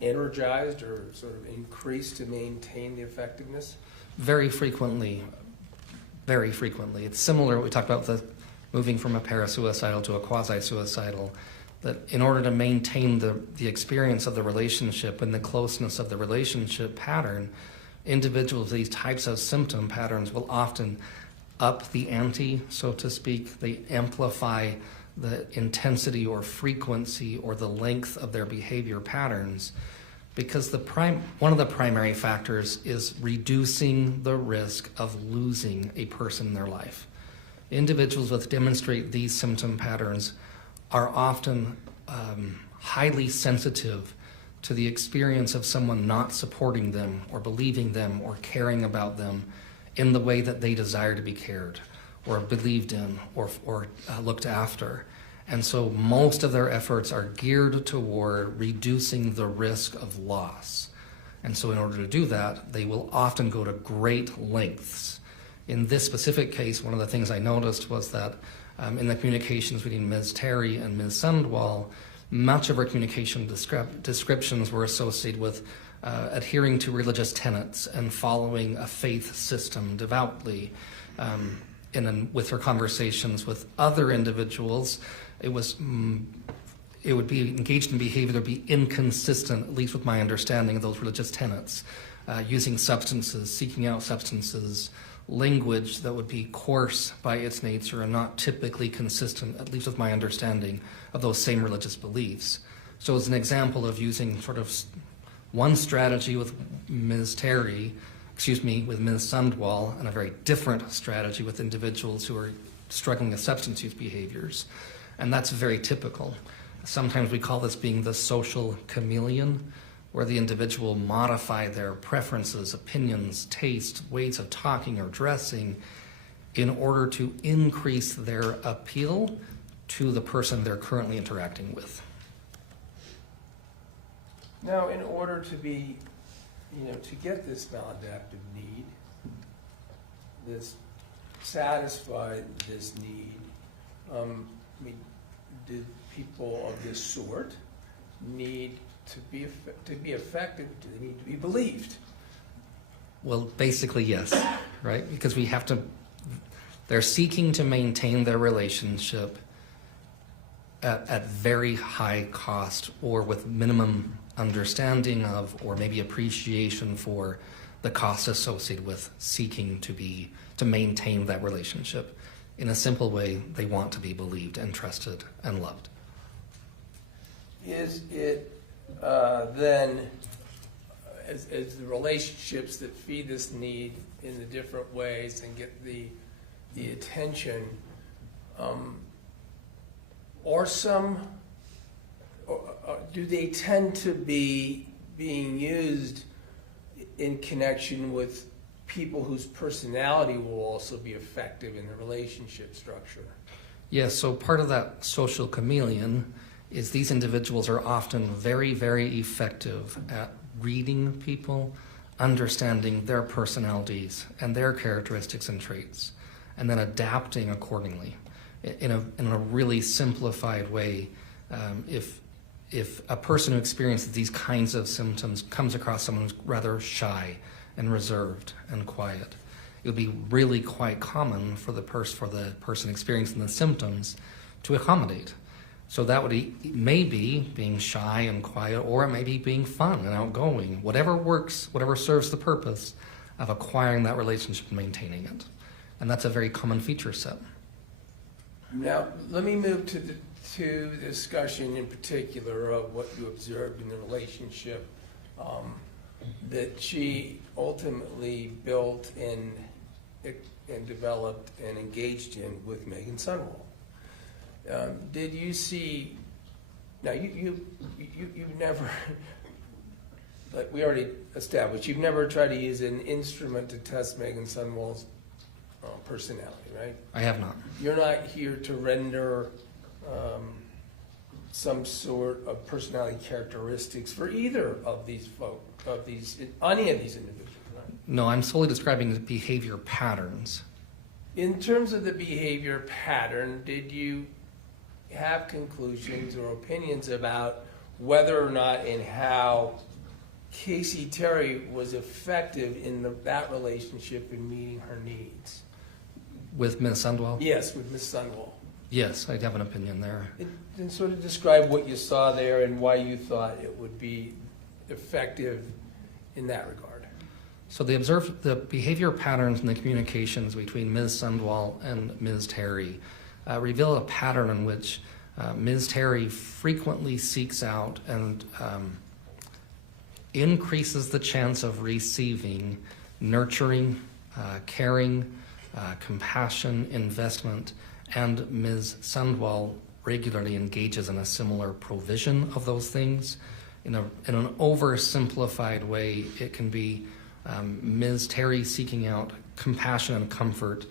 energized or sort of increased to maintain the effectiveness? very frequently. It's similar, we talked about the moving from a parasuicidal to a quasi-suicidal, that in order to maintain the experience of the relationship and the closeness of the relationship pattern, individuals with these types of symptom patterns will often up the ante, so to speak. They amplify the intensity or frequency or the length of their behavior patterns, because one of the primary factors is reducing the risk of losing a person in their life. Individuals that demonstrate these symptom patterns are often highly sensitive to the experience of someone not supporting them or believing them or caring about them in the way that they desire to be cared or believed in or looked after. And so most of their efforts are geared toward reducing the risk of loss. And so in order to do that, they will often go to great lengths. In this specific case, one of the things I noticed was that in the communications between Ms. Terry and Ms. Sundwall, much of her communication descriptions were associated with adhering to religious tenets and following a faith system devoutly. With her conversations with other individuals, it would be engaged in behavior that would be inconsistent, at least with my understanding of those religious tenets, using substances, seeking out substances, language that would be coarse by its nature and not typically consistent, at least with my understanding of those same religious beliefs. So as an example of using sort of one strategy with Ms. with Ms. Sundwall, and a very different strategy with individuals who are struggling with substance use behaviors. And that's very typical. Sometimes we call this being the social chameleon, where the individual modify their preferences, opinions, taste, ways of talking or dressing in order to increase their appeal to the person they're currently interacting with. Now, in order to be, to get this maladaptive need, satisfy this need, did people of this sort need to be effective? Do they need to be believed? Well, basically, yes, right? Because they're seeking to maintain their relationship at very high cost or with minimum understanding of or maybe appreciation for the cost associated with seeking to maintain that relationship. In a simple way, they want to be believed and trusted and loved. Is it then, as the relationships that feed this need in the different ways and get the attention, do they tend to be being used in connection with people whose personality will also be effective in the relationship structure? Yes, so part of that social chameleon is these individuals are often very, very effective at reading people, understanding their personalities and their characteristics and traits, and then adapting accordingly. In a really simplified way, if a person who experiences these kinds of symptoms comes across someone who's rather shy and reserved and quiet, it would be really quite common for the person experiencing the symptoms to accommodate. So that it may be being shy and quiet, or it may be being fun and outgoing, whatever works, whatever serves the purpose of acquiring that relationship and maintaining it. And that's a very common feature set. Now, let me move to the discussion in particular of what you observed in the relationship that she ultimately built and developed and engaged in with Meggan Sundwall. Did you see? Now, you've never, like we already established, you've never tried to use an instrument to test Meggan Sundwall's personality, right? I have not. You're not here to render some sort of personality characteristics for either of these any of these individuals, right? No, I'm solely describing the behavior patterns. In terms of the behavior pattern, did you have conclusions or opinions about whether or not and how Casey Terry was effective in that relationship in meeting her needs. With Ms. Sundwall? Yes, with Ms. Sundwall. Yes, I have an opinion there. And sort of describe what you saw there and why you thought it would be effective in that regard. So they observed the behavior patterns and the communications between Ms. Sundwall and Ms. Terry reveal a pattern in which Ms. Terry frequently seeks out and increases the chance of receiving nurturing, caring, compassion, investment, and Ms. Sundwall regularly engages in a similar provision of those things. In an oversimplified way, it can be Ms. Terry seeking out compassion and comfort,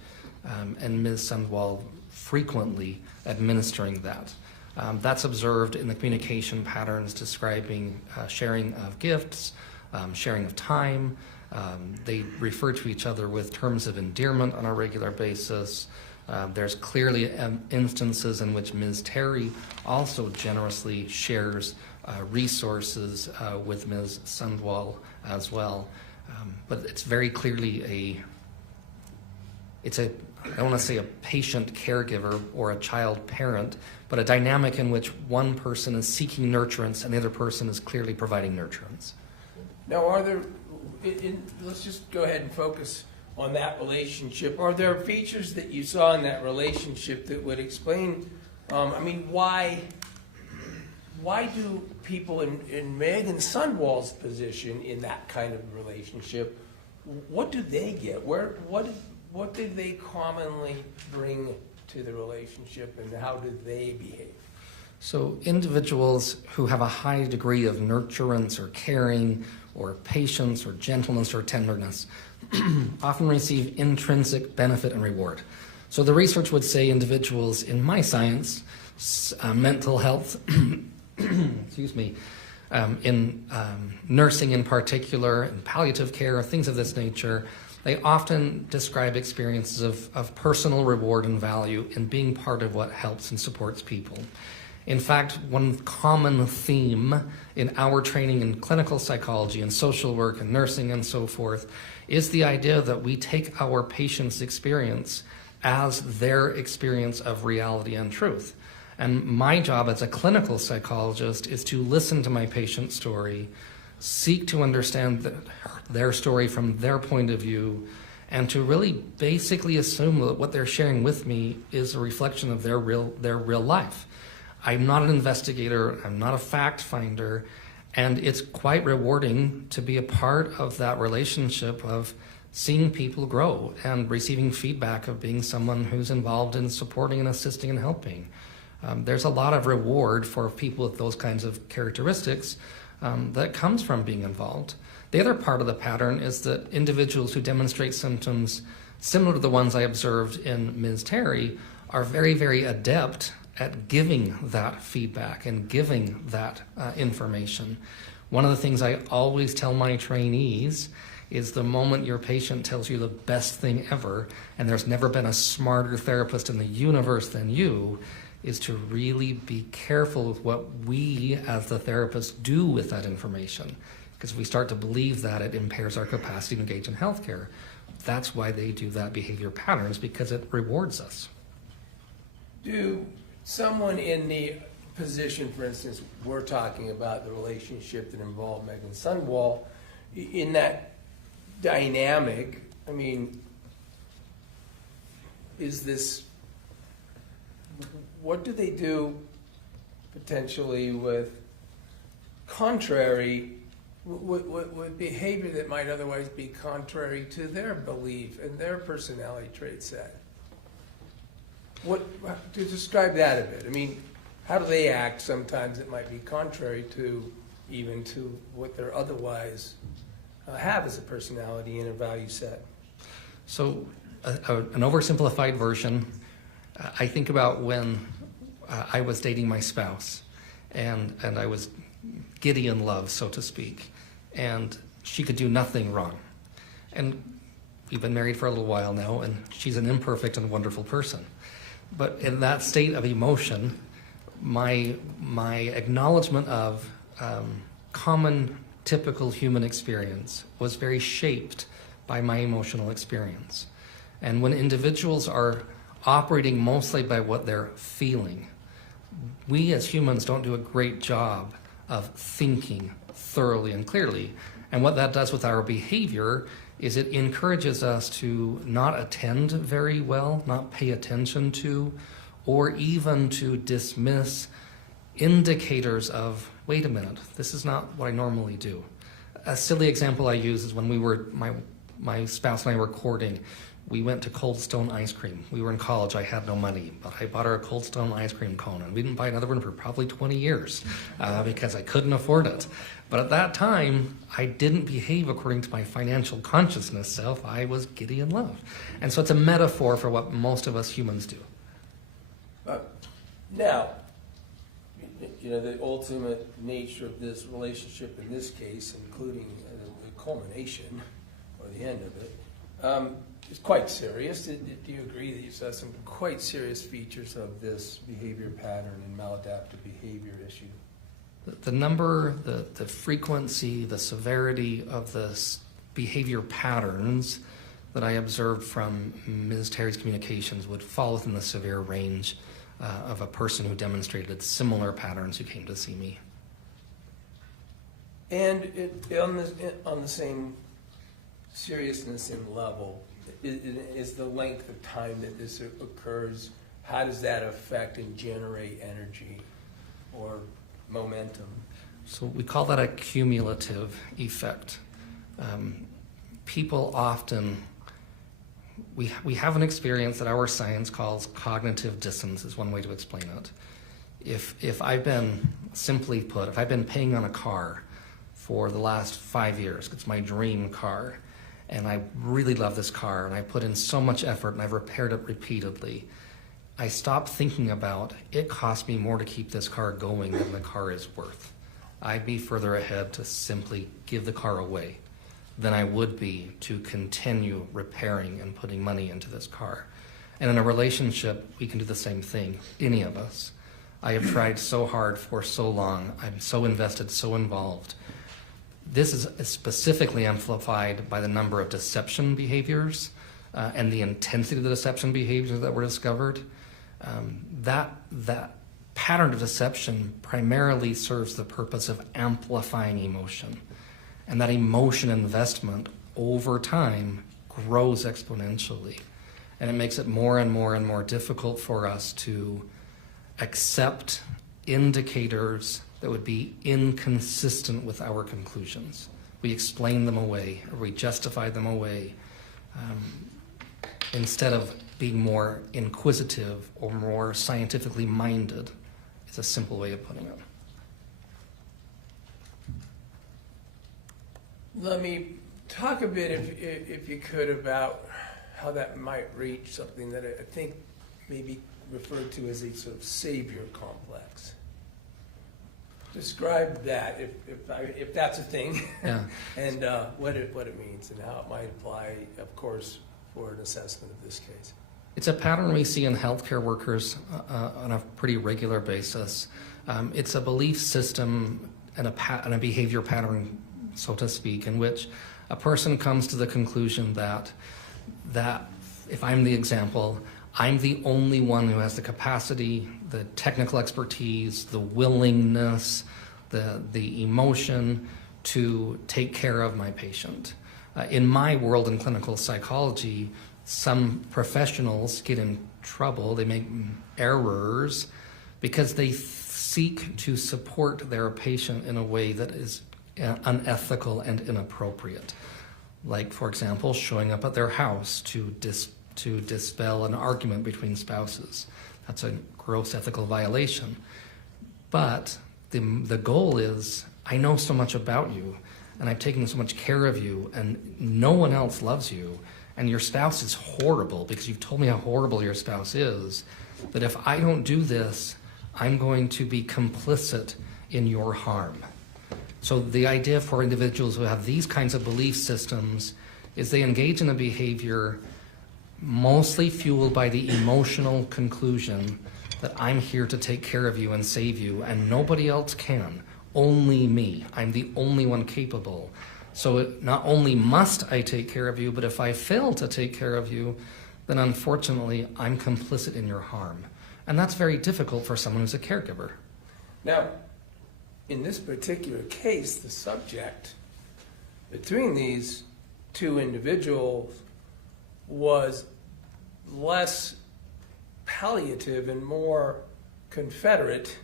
and Ms. Sundwall frequently administering that. That's observed in the communication patterns describing sharing of gifts, sharing of time. They refer to each other with terms of endearment on a regular basis. There's clearly instances in which Ms. Terry also generously shares resources with Ms. Sundwall as well. But it's very clearly I don't want to say a patient caregiver or a child parent, but a dynamic in which one person is seeking nurturance and the other person is clearly providing nurturance. Now, are there, let's just go ahead and focus on that relationship. Are there features that you saw in that relationship that would explain, why do people in Meggan Sundwall's position in that kind of relationship, what do they get? What do they commonly bring to the relationship, and how do they behave? So individuals who have a high degree of nurturance or caring or patience or gentleness or tenderness often receive intrinsic benefit and reward. So the research would say individuals in my science, mental health, excuse me, in nursing in particular, and palliative care, things of this nature, they often describe experiences of personal reward and value in being part of what helps and supports people. In fact, one common theme in our training in clinical psychology and social work and nursing and so forth is the idea that we take our patients' experience as their experience of reality and truth. And my job as a clinical psychologist is to listen to my patient's story, seek to understand their story from their point of view, and to really basically assume that what they're sharing with me is a reflection of their real life. I'm not an investigator, I'm not a fact finder, and it's quite rewarding to be a part of that relationship of seeing people grow and receiving feedback of being someone who's involved in supporting and assisting and helping. There's a lot of reward for people with those kinds of characteristics that comes from being involved. The other part of the pattern is that individuals who demonstrate symptoms similar to the ones I observed in Ms. Terry are very, very adept at giving that feedback and giving that information. One of the things I always tell my trainees is the moment your patient tells you the best thing ever, and there's never been a smarter therapist in the universe than you, is to really be careful with what we as the therapist do with that information. Because if we start to believe that, it impairs our capacity to engage in healthcare. That's why they do that behavior patterns, because it rewards us. Do someone in the position, for instance, we're talking about the relationship that involved Meggan Sundwall, in that dynamic, what do they do potentially with with behavior that might otherwise be contrary to their belief and their personality trait set? To describe that a bit. How do they act sometimes that might be contrary to what they're otherwise have as a personality and a value set? So an oversimplified version, I think about when I was dating my spouse and I was giddy in love, so to speak, and she could do nothing wrong. And we've been married for a little while now, and she's an imperfect and wonderful person. But in that state of emotion, my acknowledgement of common typical human experience was very shaped by my emotional experience. And when individuals are operating mostly by what they're feeling, we as humans don't do a great job of thinking thoroughly and clearly. And what that does with our behavior is it encourages us to not attend very well, not pay attention to, or even to dismiss indicators of, wait a minute, this is not what I normally do. A silly example I use is when my spouse and I were courting, we went to Cold Stone ice cream. We were in college, I had no money, but I bought her a Cold Stone ice cream cone, and we didn't buy another one for probably 20 years because I couldn't afford it. But at that time, I didn't behave according to my financial consciousness self. I was giddy in love. And so it's a metaphor for what most of us humans do. Now, the ultimate nature of this relationship in this case, including the culmination or the end of it, is quite serious. Do you agree that you saw some quite serious features of this behavior pattern and maladaptive behavior issue? The number, the frequency, the severity of the behavior patterns that I observed from Ms. Terry's communications would fall within the severe range of a person who demonstrated similar patterns who came to see me. And on the same seriousness and level, is the length of time that this occurs, how does that affect and generate energy or momentum? So we call that a cumulative effect. People often, we have an experience that our science calls cognitive dissonance, is one way to explain it. If I've been, simply put, if I've been paying on a car for the last 5 years, it's my dream car, and I really love this car, and I put in so much effort, and I've repaired it repeatedly, I stopped thinking about, it cost me more to keep this car going than the car is worth. I'd be further ahead to simply give the car away than I would be to continue repairing and putting money into this car. And in a relationship, we can do the same thing, any of us. I have tried so hard for so long. I'm so invested, so involved. This is specifically amplified by the number of deception behaviors and the intensity of the deception behaviors that were discovered. That pattern of deception primarily serves the purpose of amplifying emotion. And that emotion investment over time grows exponentially. And it makes it more and more and more difficult for us to accept indicators that would be inconsistent with our conclusions. We explain them away, or we justify them away, instead of being more inquisitive or more scientifically minded. It's a simple way of putting it. Let me talk a bit, if you could, about how that might reach something that I think may be referred to as a sort of savior complex. Describe that, if that's a thing, Yeah. and what it means and how it might apply, of course, for an assessment of this case. It's a pattern we see in healthcare workers on a pretty regular basis. It's a belief system and a behavior pattern, so to speak, in which a person comes to the conclusion that if I'm the example, I'm the only one who has the capacity, the technical expertise, the willingness, the emotion to take care of my patient. In my world in clinical psychology, some professionals get in trouble, they make errors because they seek to support their patient in a way that is unethical and inappropriate. Like, for example, showing up at their house to dispel an argument between spouses. That's a gross ethical violation. But the goal is, I know so much about you, and I've taken so much care of you, and no one else loves you, and your spouse is horrible because you've told me how horrible your spouse is, that if I don't do this, I'm going to be complicit in your harm. So the idea for individuals who have these kinds of belief systems is they engage in a behavior mostly fueled by the emotional conclusion that I'm here to take care of you and save you, and nobody else can. only me. I'm the only one capable. So not only must I take care of you, but if I fail to take care of you, then unfortunately I'm complicit in your harm. And that's very difficult for someone who's a caregiver. Now, in this particular case, the subject between these two individuals was less palliative and more confederate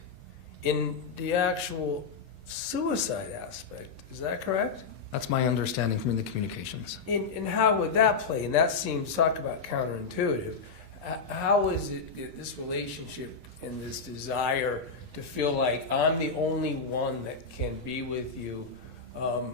in the actual suicide aspect. Is that correct? That's my understanding from the communications. And how would that play? And that seems, talk about counterintuitive. How is it, this relationship and this desire to feel like I'm the only one that can be with you, how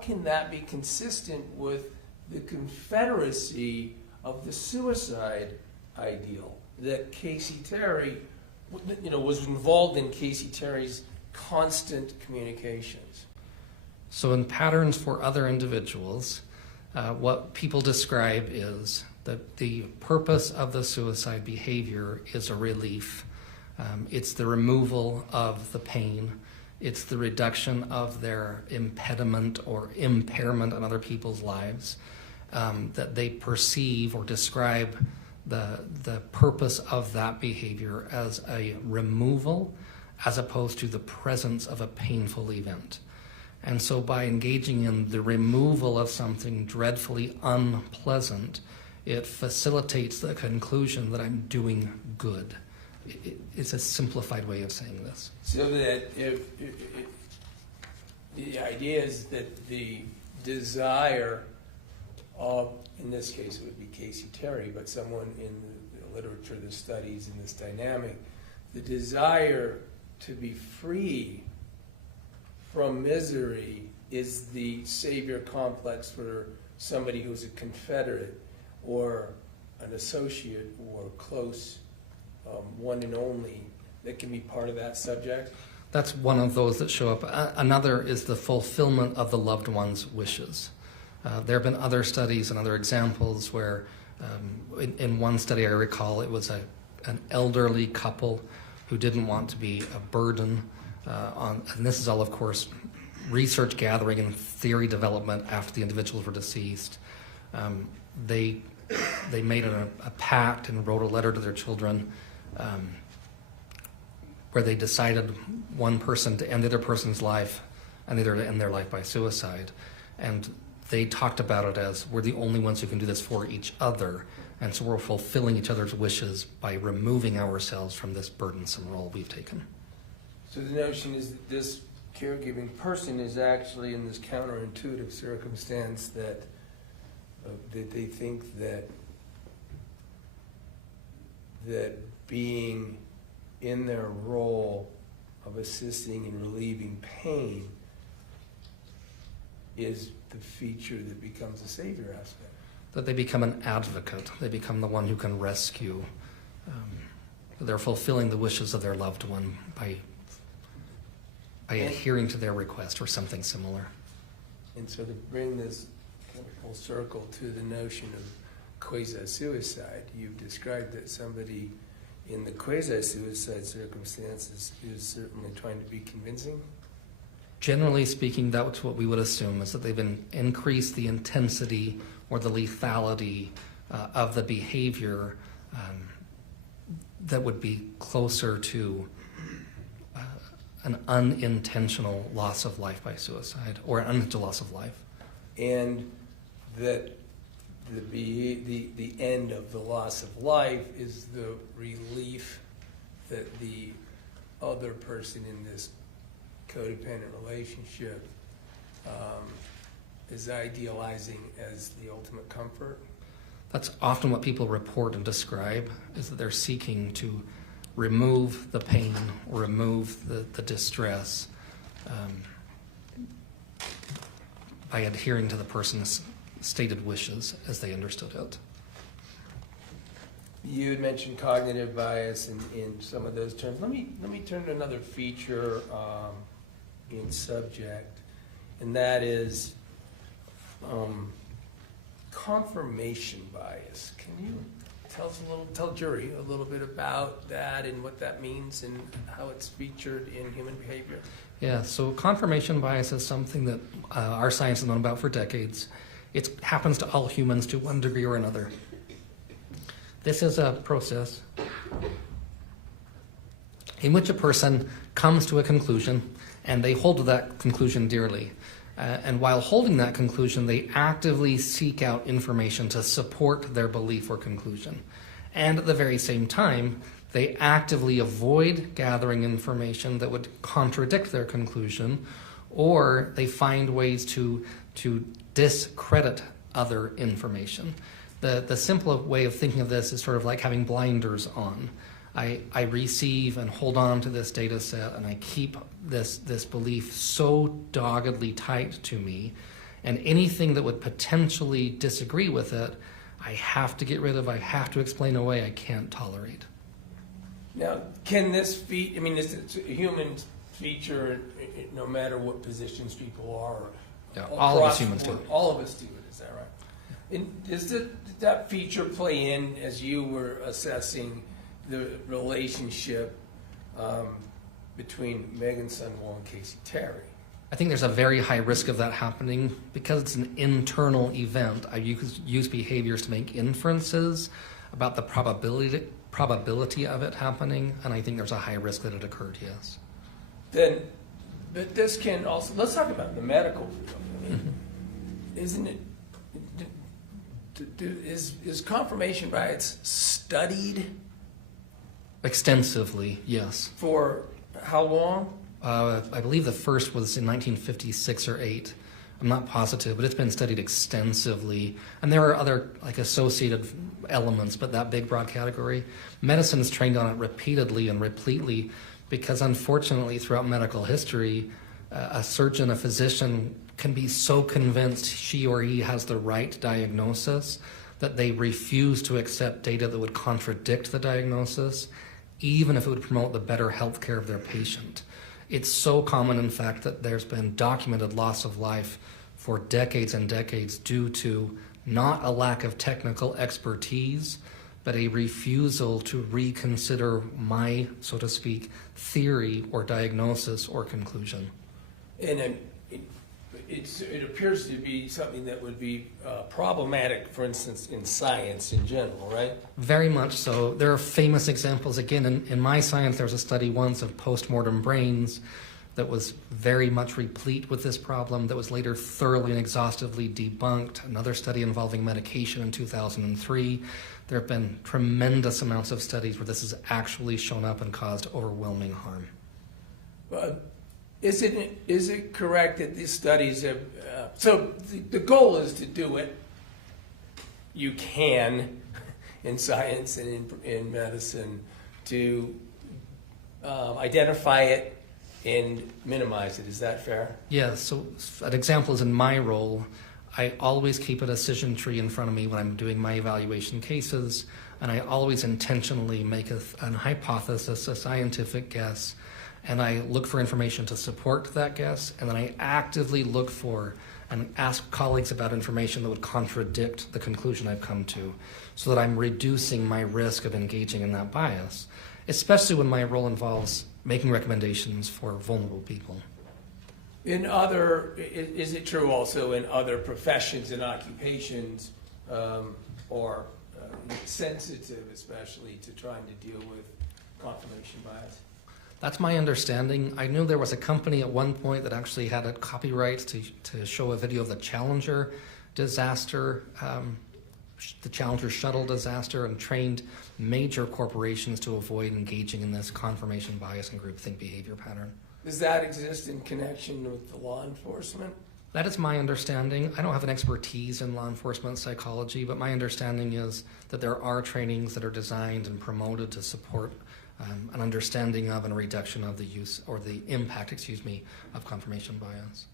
can that be consistent with the confederacy of the suicide ideal that Casey Terry, was involved in Casey Terry's constant communications? So in patterns for other individuals, what people describe is that the purpose of the suicide behavior is a relief. It's the removal of the pain. It's the reduction of their impediment or impairment on other people's lives. That they perceive or describe the purpose of that behavior as a removal as opposed to the presence of a painful event. And so by engaging in the removal of something dreadfully unpleasant, it facilitates the conclusion that I'm doing good. It's a simplified way of saying this. So that if the idea is that the desire of, in this case it would be Casey Terry, but someone in the literature that studies in this dynamic, the desire to be free from misery is the savior complex for somebody who's a confederate or an associate or close one and only that can be part of that subject? That's one of those that show up. Another is the fulfillment of the loved one's wishes. There have been other studies and other examples where in one study I recall it was an elderly couple who didn't want to be a burden on, and this is all of course research gathering and theory development after the individuals were deceased. They made a pact and wrote a letter to their children where they decided one person to end the other person's life and the other to end their life by suicide. And they talked about it as we're the only ones who can do this for each other. And so we're fulfilling each other's wishes by removing ourselves from this burdensome role we've taken. So the notion is that this caregiving person is actually in this counterintuitive circumstance that they think that being in their role of assisting and relieving pain is the feature that becomes a savior aspect. That they become an advocate. They become the one who can rescue. They're fulfilling the wishes of their loved one by adhering to their request or something similar. And so to bring this full circle to the notion of quasi-suicide, you've described that somebody in the quasi-suicide circumstances is certainly trying to be convincing. Generally speaking, that's what we would assume, is that they've increased the intensity or the lethality of the behavior that would be closer to an unintentional loss of life by suicide or an unintentional loss of life. And that the end of the loss of life is the relief that the other person in this codependent relationship is idealizing as the ultimate comfort. That's often what people report and describe, is that they're seeking to remove the pain, or remove the distress by adhering to the person's stated wishes as they understood it. You had mentioned cognitive bias in some of those terms. Let me turn to another feature in subject, and that is confirmation bias. Can you tell jury a little bit about that and what that means and how it's featured in human behavior. Yeah, so confirmation bias is something that our science has known about for decades. It happens to all humans to one degree or another. This is a process in which a person comes to a conclusion and they hold to that conclusion dearly. And while holding that conclusion, they actively seek out information to support their belief or conclusion. And at the very same time, they actively avoid gathering information that would contradict their conclusion, or they find ways to discredit other information. The simple way of thinking of this is sort of like having blinders on. I receive and hold on to this data set, and I keep this belief so doggedly tight to me, and anything that would potentially disagree with it, I have to get rid of, I have to explain away, I can't tolerate. Now, can this it's a human feature no matter what positions people are? Yeah, all of us across humans the do. board? All of us do it, is that right? And did that feature play in as you were assessing the relationship between Meggan Sundwall and Casey Terry? I think there's a very high risk of that happening because it's an internal event. I use behaviors to make inferences about the probability of it happening, and I think there's a high risk that it occurred, yes. But this can also, let's talk about the medical field. I mean, isn't it, is confirmation bias studied Extensively, yes. for how long? I believe the first was in 1956 or 8. I'm not positive, but it's been studied extensively. And there are other associated elements, but that big broad category. Medicine's trained on it repeatedly and repletely because unfortunately throughout medical history, a surgeon, a physician can be so convinced she or he has the right diagnosis that they refuse to accept data that would contradict the diagnosis, even if it would promote the better health care of their patient. It's so common, in fact, that there's been documented loss of life for decades and decades due to not a lack of technical expertise, but a refusal to reconsider my, so to speak, theory or diagnosis or conclusion. And it appears to be something that would be problematic, for instance, in science in general, right? Very much so. There are famous examples. Again, in my science, there was a study once of postmortem brains that was very much replete with this problem that was later thoroughly and exhaustively debunked. Another study involving medication in 2003. There have been tremendous amounts of studies where this has actually shown up and caused overwhelming harm. Is it correct that these studies have, the goal is to do it, you can, in science and in medicine, to identify it and minimize it. Is that fair? Yeah, so an example is in my role, I always keep a decision tree in front of me when I'm doing my evaluation cases, and I always intentionally make an hypothesis, a scientific guess, and I look for information to support that guess, and then I actively look for and ask colleagues about information that would contradict the conclusion I've come to, so that I'm reducing my risk of engaging in that bias, especially when my role involves making recommendations for vulnerable people. Is it true also in other professions and occupations, or sensitive especially to trying to deal with confirmation bias? That's my understanding. I knew there was a company at one point that actually had a copyright to show a video of the Challenger disaster, the Challenger shuttle disaster, and trained major corporations to avoid engaging in this confirmation bias and groupthink behavior pattern. Does that exist in connection with the law enforcement? That is my understanding. I don't have an expertise in law enforcement psychology, but my understanding is that there are trainings that are designed and promoted to support an understanding of and a reduction of the use or the impact, of confirmation bias.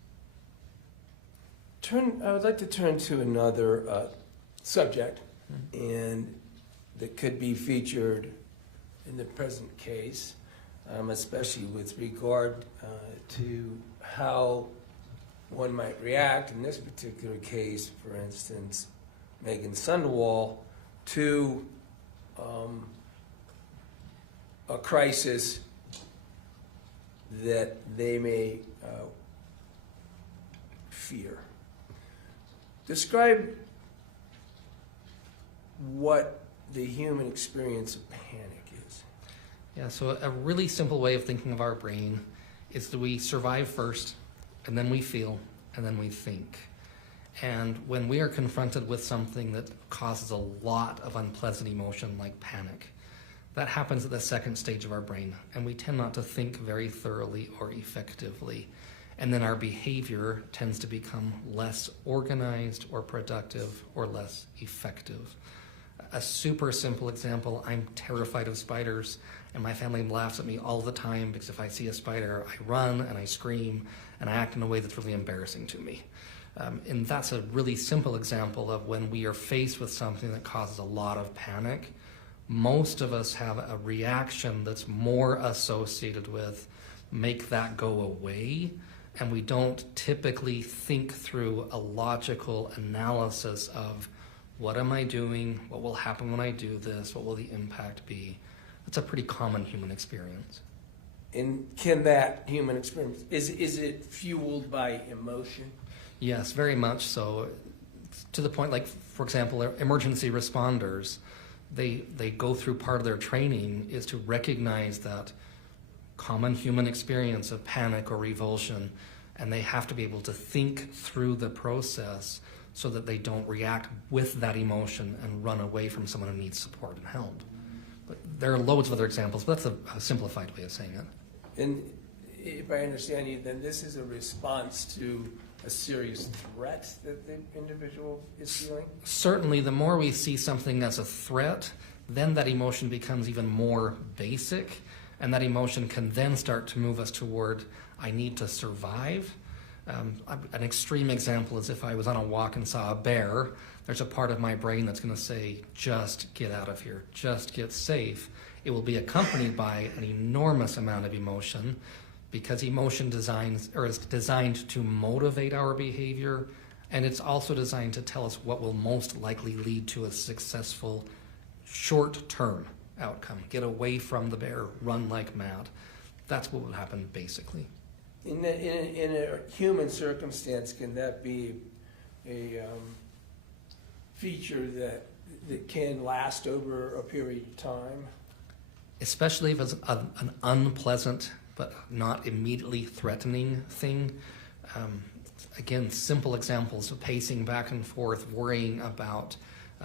I would like to turn to another subject, and that could be featured in the present case, especially with regard to how one might react in this particular case, for instance, Meggan Sundwall, to a crisis that they may fear. Describe what the human experience of panic is. Yeah, so a really simple way of thinking of our brain is that we survive first, and then we feel, and then we think. And when we are confronted with something that causes a lot of unpleasant emotion like panic, that happens at the second stage of our brain, and we tend not to think very thoroughly or effectively. And then our behavior tends to become less organized or productive or less effective. A super simple example, I'm terrified of spiders, and my family laughs at me all the time because if I see a spider, I run and I scream and I act in a way that's really embarrassing to me. And that's a really simple example of when we are faced with something that causes a lot of panic. Most of us have a reaction that's more associated with make that go away, and we don't typically think through a logical analysis of what am I doing, what will happen when I do this, what will the impact be. That's a pretty common human experience. And can that human experience, is it fueled by emotion? Yes, very much so. To the point, like, for example, emergency responders, they go through part of their training is to recognize that common human experience of panic or revulsion, and they have to be able to think through the process so that they don't react with that emotion and run away from someone who needs support and help. But there are loads of other examples, but that's a simplified way of saying it. And if I understand you, then this is a response to a serious threat that the individual is feeling? Certainly, the more we see something as a threat, then that emotion becomes even more basic, and that emotion can then start to move us toward, I need to survive. An extreme example is if I was on a walk and saw a bear, there's a part of my brain that's going to say, just get out of here, just get safe. It will be accompanied by an enormous amount of emotion, because emotion is designed to motivate our behavior, and it's also designed to tell us what will most likely lead to a successful short-term outcome. Get away from the bear, run like mad. That's what would happen basically. In a human circumstance, can that be a feature that can last over a period of time? Especially if it's an unpleasant but not immediately threatening thing. Again, simple examples of pacing back and forth, worrying about,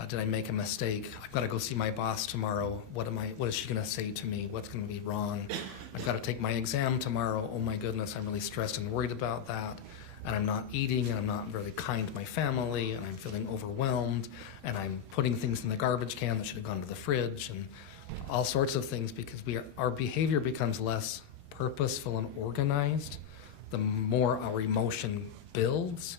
did I make a mistake? I've got to go see my boss tomorrow. What is she going to say to me? What's going to be wrong? I've got to take my exam tomorrow. Oh my goodness, I'm really stressed and worried about that. And I'm not eating, and I'm not really kind to my family, and I'm feeling overwhelmed, and I'm putting things in the garbage can that should have gone to the fridge, and all sorts of things, because our behavior becomes less purposeful and organized the more our emotion builds,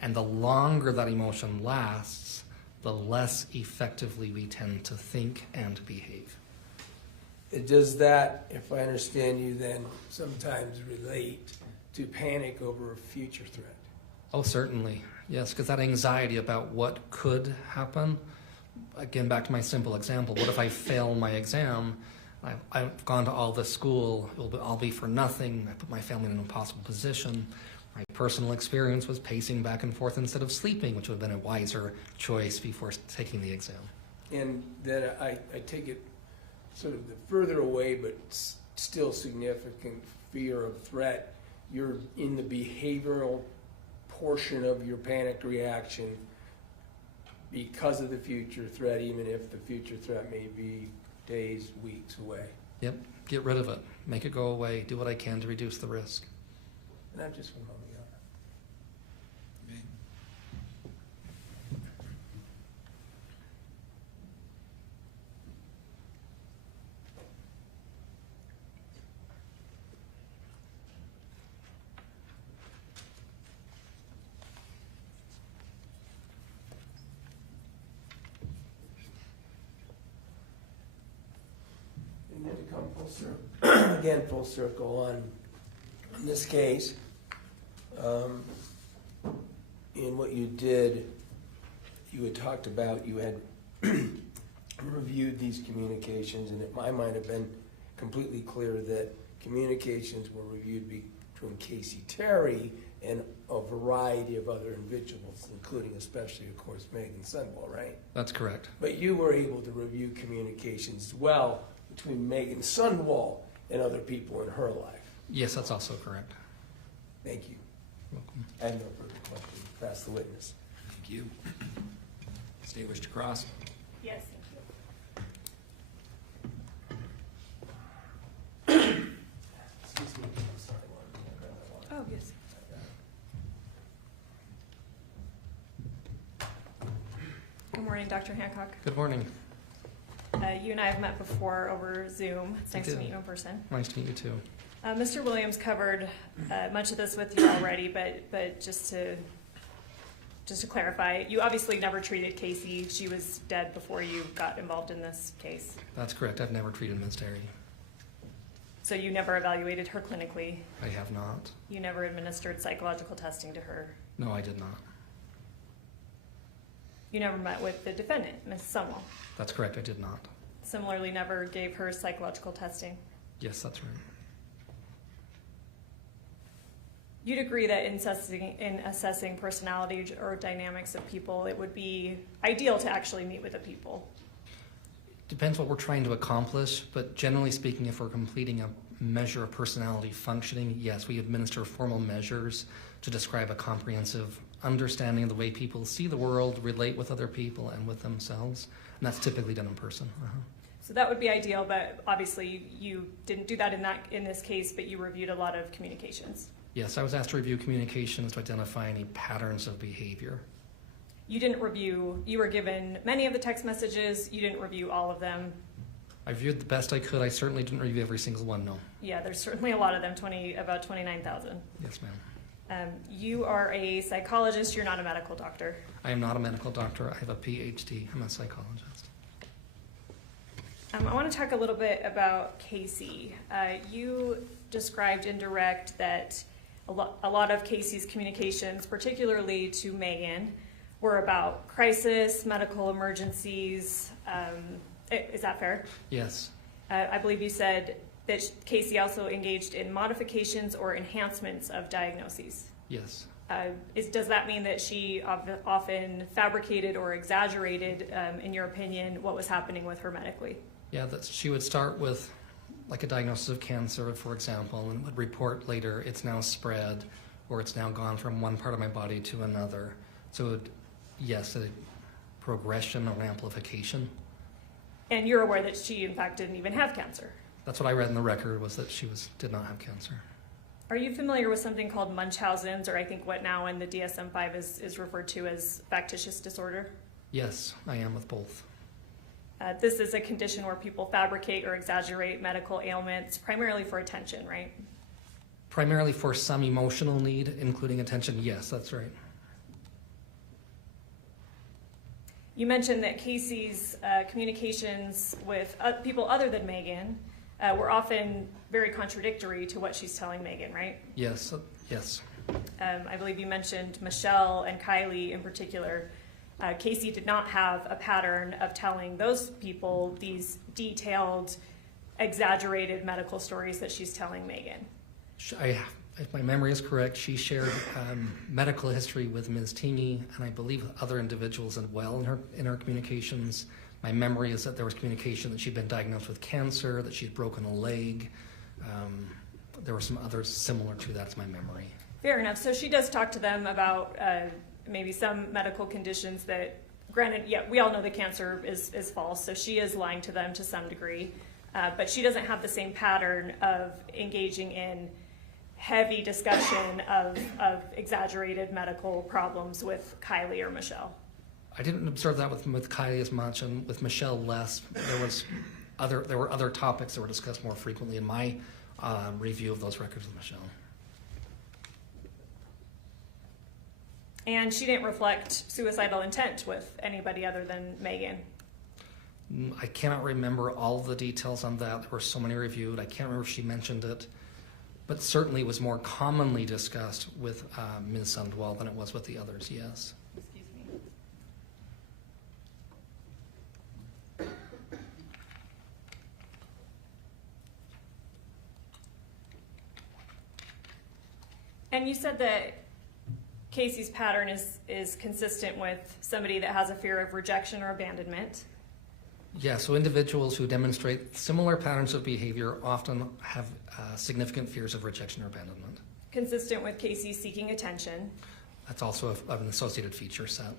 and the longer that emotion lasts, the less effectively we tend to think and behave. Does that, if I understand you, then sometimes relate to panic over a future threat? Oh, certainly. Yes, because that anxiety about what could happen, again, back to my simple example, what if I fail my exam? I've gone to all this school, it'll all be for nothing. I put my family in an impossible position. My personal experience was pacing back and forth instead of sleeping, which would have been a wiser choice before taking the exam. And then I take it sort of the further away but still significant fear of threat. You're in the behavioral portion of your panic reaction because of the future threat, even if the future threat may be days, weeks away. Yep, get rid of it. Make it go away. Do what I can to reduce the risk. And I'm just one moment. To come full circle, again, full circle on this case. In what you did, you had talked about, you had reviewed these communications, and it might have been completely clear that communications were reviewed between Casey Terry and a variety of other individuals, including especially, of course, Meggan Sundwall, right? That's correct. But you were able to review communications as well between Meggan Sundwall and other people in her life. Yes, that's also correct. Thank you. Welcome. I have no further questions. Pass the witness. Thank you. State wish to cross. Yes, Excuse me. Sorry, Lauren. Oh, yes. Good morning, Dr. Hancock. Good morning. You and I have met before over Zoom. It's nice to did. meet you in person. Nice to meet you too. Mr. Williams covered much of this with you already, but just to clarify, you obviously never treated Casey. She was dead before you got involved in this case. That's correct. I've never treated Ms. Terry. So you never evaluated her clinically. I have not. You never administered psychological testing to her. No, I did not. You never met with the defendant, Ms. Sundwall. That's correct. I did not. Similarly, never gave her psychological testing. Yes, that's right. You'd agree that in assessing personality or dynamics of people, it would be ideal to actually meet with the people. Depends what we're trying to accomplish, but generally speaking, if we're completing a measure of personality functioning, yes, we administer formal measures to describe a comprehensive understanding of the way people see the world, relate with other people and with themselves, and that's typically done in person. So that would be ideal, but obviously you didn't do that in this case, but you reviewed a lot of communications. Yes, I was asked to review communications to identify any patterns of behavior. You didn't review, you were given many of the text messages, you didn't review all of them. I reviewed the best I could. I certainly didn't review every single one, no. Yeah, there's certainly a lot of them, about 29,000. Yes, ma'am. You are a psychologist, you're not a medical doctor. I am not a medical doctor. I have a PhD. I'm a psychologist. I want to talk a little bit about Casey. You described in direct that a lot of Casey's communications, particularly to Meggan, were about crisis, medical emergencies. Is that fair? Yes. I believe you said that Casey also engaged in modifications or enhancements of diagnoses. Yes. Does that mean that she often fabricated or exaggerated, in your opinion, what was happening with her medically? Yeah, she would start with like a diagnosis of cancer, for example, and would report later it's now spread or it's now gone from one part of my body to another. So yes, a progression or amplification. And you're aware that she, in fact, didn't even have cancer. That's what I read in the record, was that she did not have cancer. Are you familiar with something called Munchausen's, or I think what now in the DSM-5 is referred to as factitious disorder? Yes, I am with both. This is a condition where people fabricate or exaggerate medical ailments, primarily for attention, right? Primarily for some emotional need, including attention. Yes, that's right. You mentioned that Casey's communications with people other than Meggan were often very contradictory to what she's telling Meggan, right? Yes, yes. I believe you mentioned Michelle and Kylie in particular. Casey did not have a pattern of telling those people these detailed, exaggerated medical stories that she's telling Meggan. If my memory is correct, she shared medical history with Ms. Teamy and I believe other individuals as well in her communications. My memory is that there was communication that she'd been diagnosed with cancer, that she'd broken a leg. There were some others similar to that, that's my memory. Fair enough. So she does talk to them about maybe some medical conditions that, granted, yeah, we all know that cancer is false, so she is lying to them to some degree. But she doesn't have the same pattern of engaging in heavy discussion of exaggerated medical problems with Kylie or Michelle. I didn't observe that with Kylie as much, and with Michelle less. There were other topics that were discussed more frequently in my review of those records with Michelle. And she didn't reflect suicidal intent with anybody other than Meggan. I cannot remember all the details on that. There were so many reviewed. I can't remember if she mentioned it, but certainly it was more commonly discussed with Ms. Sundwall than it was with the others, yes. Excuse me. And you said that Casey's pattern is consistent with somebody that has a fear of rejection or abandonment. Yeah, so individuals who demonstrate similar patterns of behavior often have significant fears of rejection or abandonment. Consistent with Casey seeking attention. That's also an associated feature set.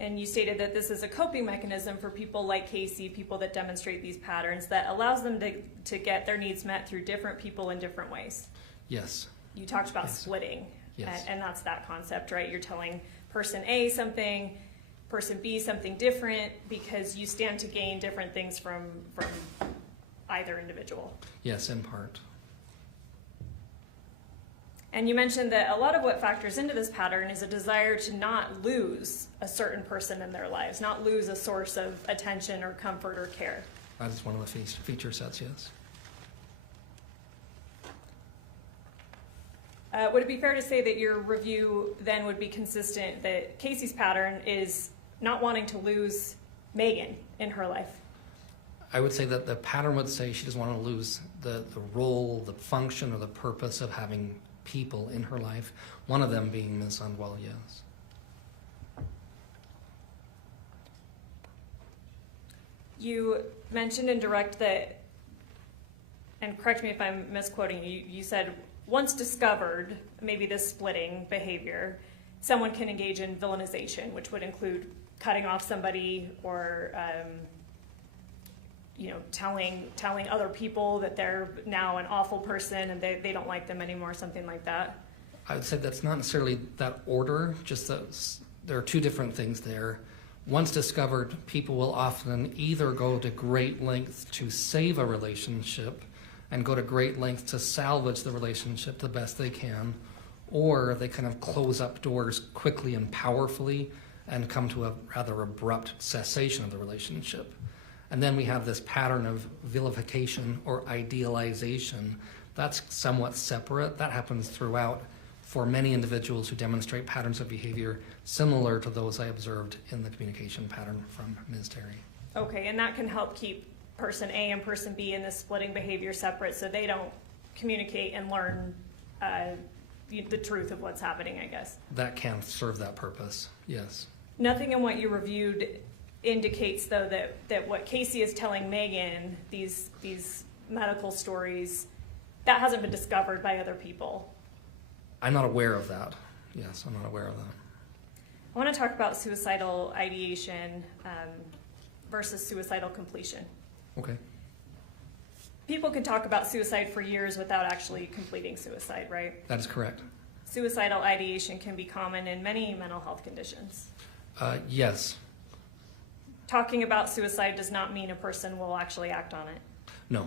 And you stated that this is a coping mechanism for people like Casey, people that demonstrate these patterns, that allows them to get their needs met through different people in different ways. Yes. You talked about Yes. splitting, Yes. and that's that concept, right? You're telling person A something, person B something different, because you stand to gain different things from either individual. Yes, in part. And you mentioned that a lot of what factors into this pattern is a desire to not lose a certain person in their lives, not lose a source of attention or comfort or care. That is one of the feature sets, yes. Would it be fair to say that your review then would be consistent that Casey's pattern is not wanting to lose Meggan in her life? I would say that the pattern would say she doesn't want to lose the role, the function, or the purpose of having people in her life, one of them being Ms. Sundwall, yes. You mentioned in direct that, and correct me if I'm misquoting, you said once discovered, maybe this splitting behavior, someone can engage in villainization, which would include cutting off somebody or telling other people that they're now an awful person and they don't like them anymore, something like that. I would say that's not necessarily that order, just that there are two different things there. Once discovered, people will often either go to great lengths to save a relationship and go to great lengths to salvage the relationship the best they can, or they kind of close up doors quickly and powerfully and come to a rather abrupt cessation of the relationship. And then we have this pattern of vilification or idealization. That's somewhat separate. That happens throughout for many individuals who demonstrate patterns of behavior similar to those I observed in the communication pattern from Ms. Terry. Okay, and that can help keep person A and person B in this splitting behavior separate so they don't communicate and learn the truth of what's happening, I guess. That can serve that purpose, yes. Nothing in what you reviewed indicates, though, that what Casey is telling Meggan, these medical stories, that hasn't been discovered by other people. I'm not aware of that. Yes, I'm not aware of that. I want to talk about suicidal ideation versus suicidal completion. Okay. People can talk about suicide for years without actually completing suicide, right? That is correct. Suicidal ideation can be common in many mental health conditions. Yes. Talking about suicide does not mean a person will actually act on it. No.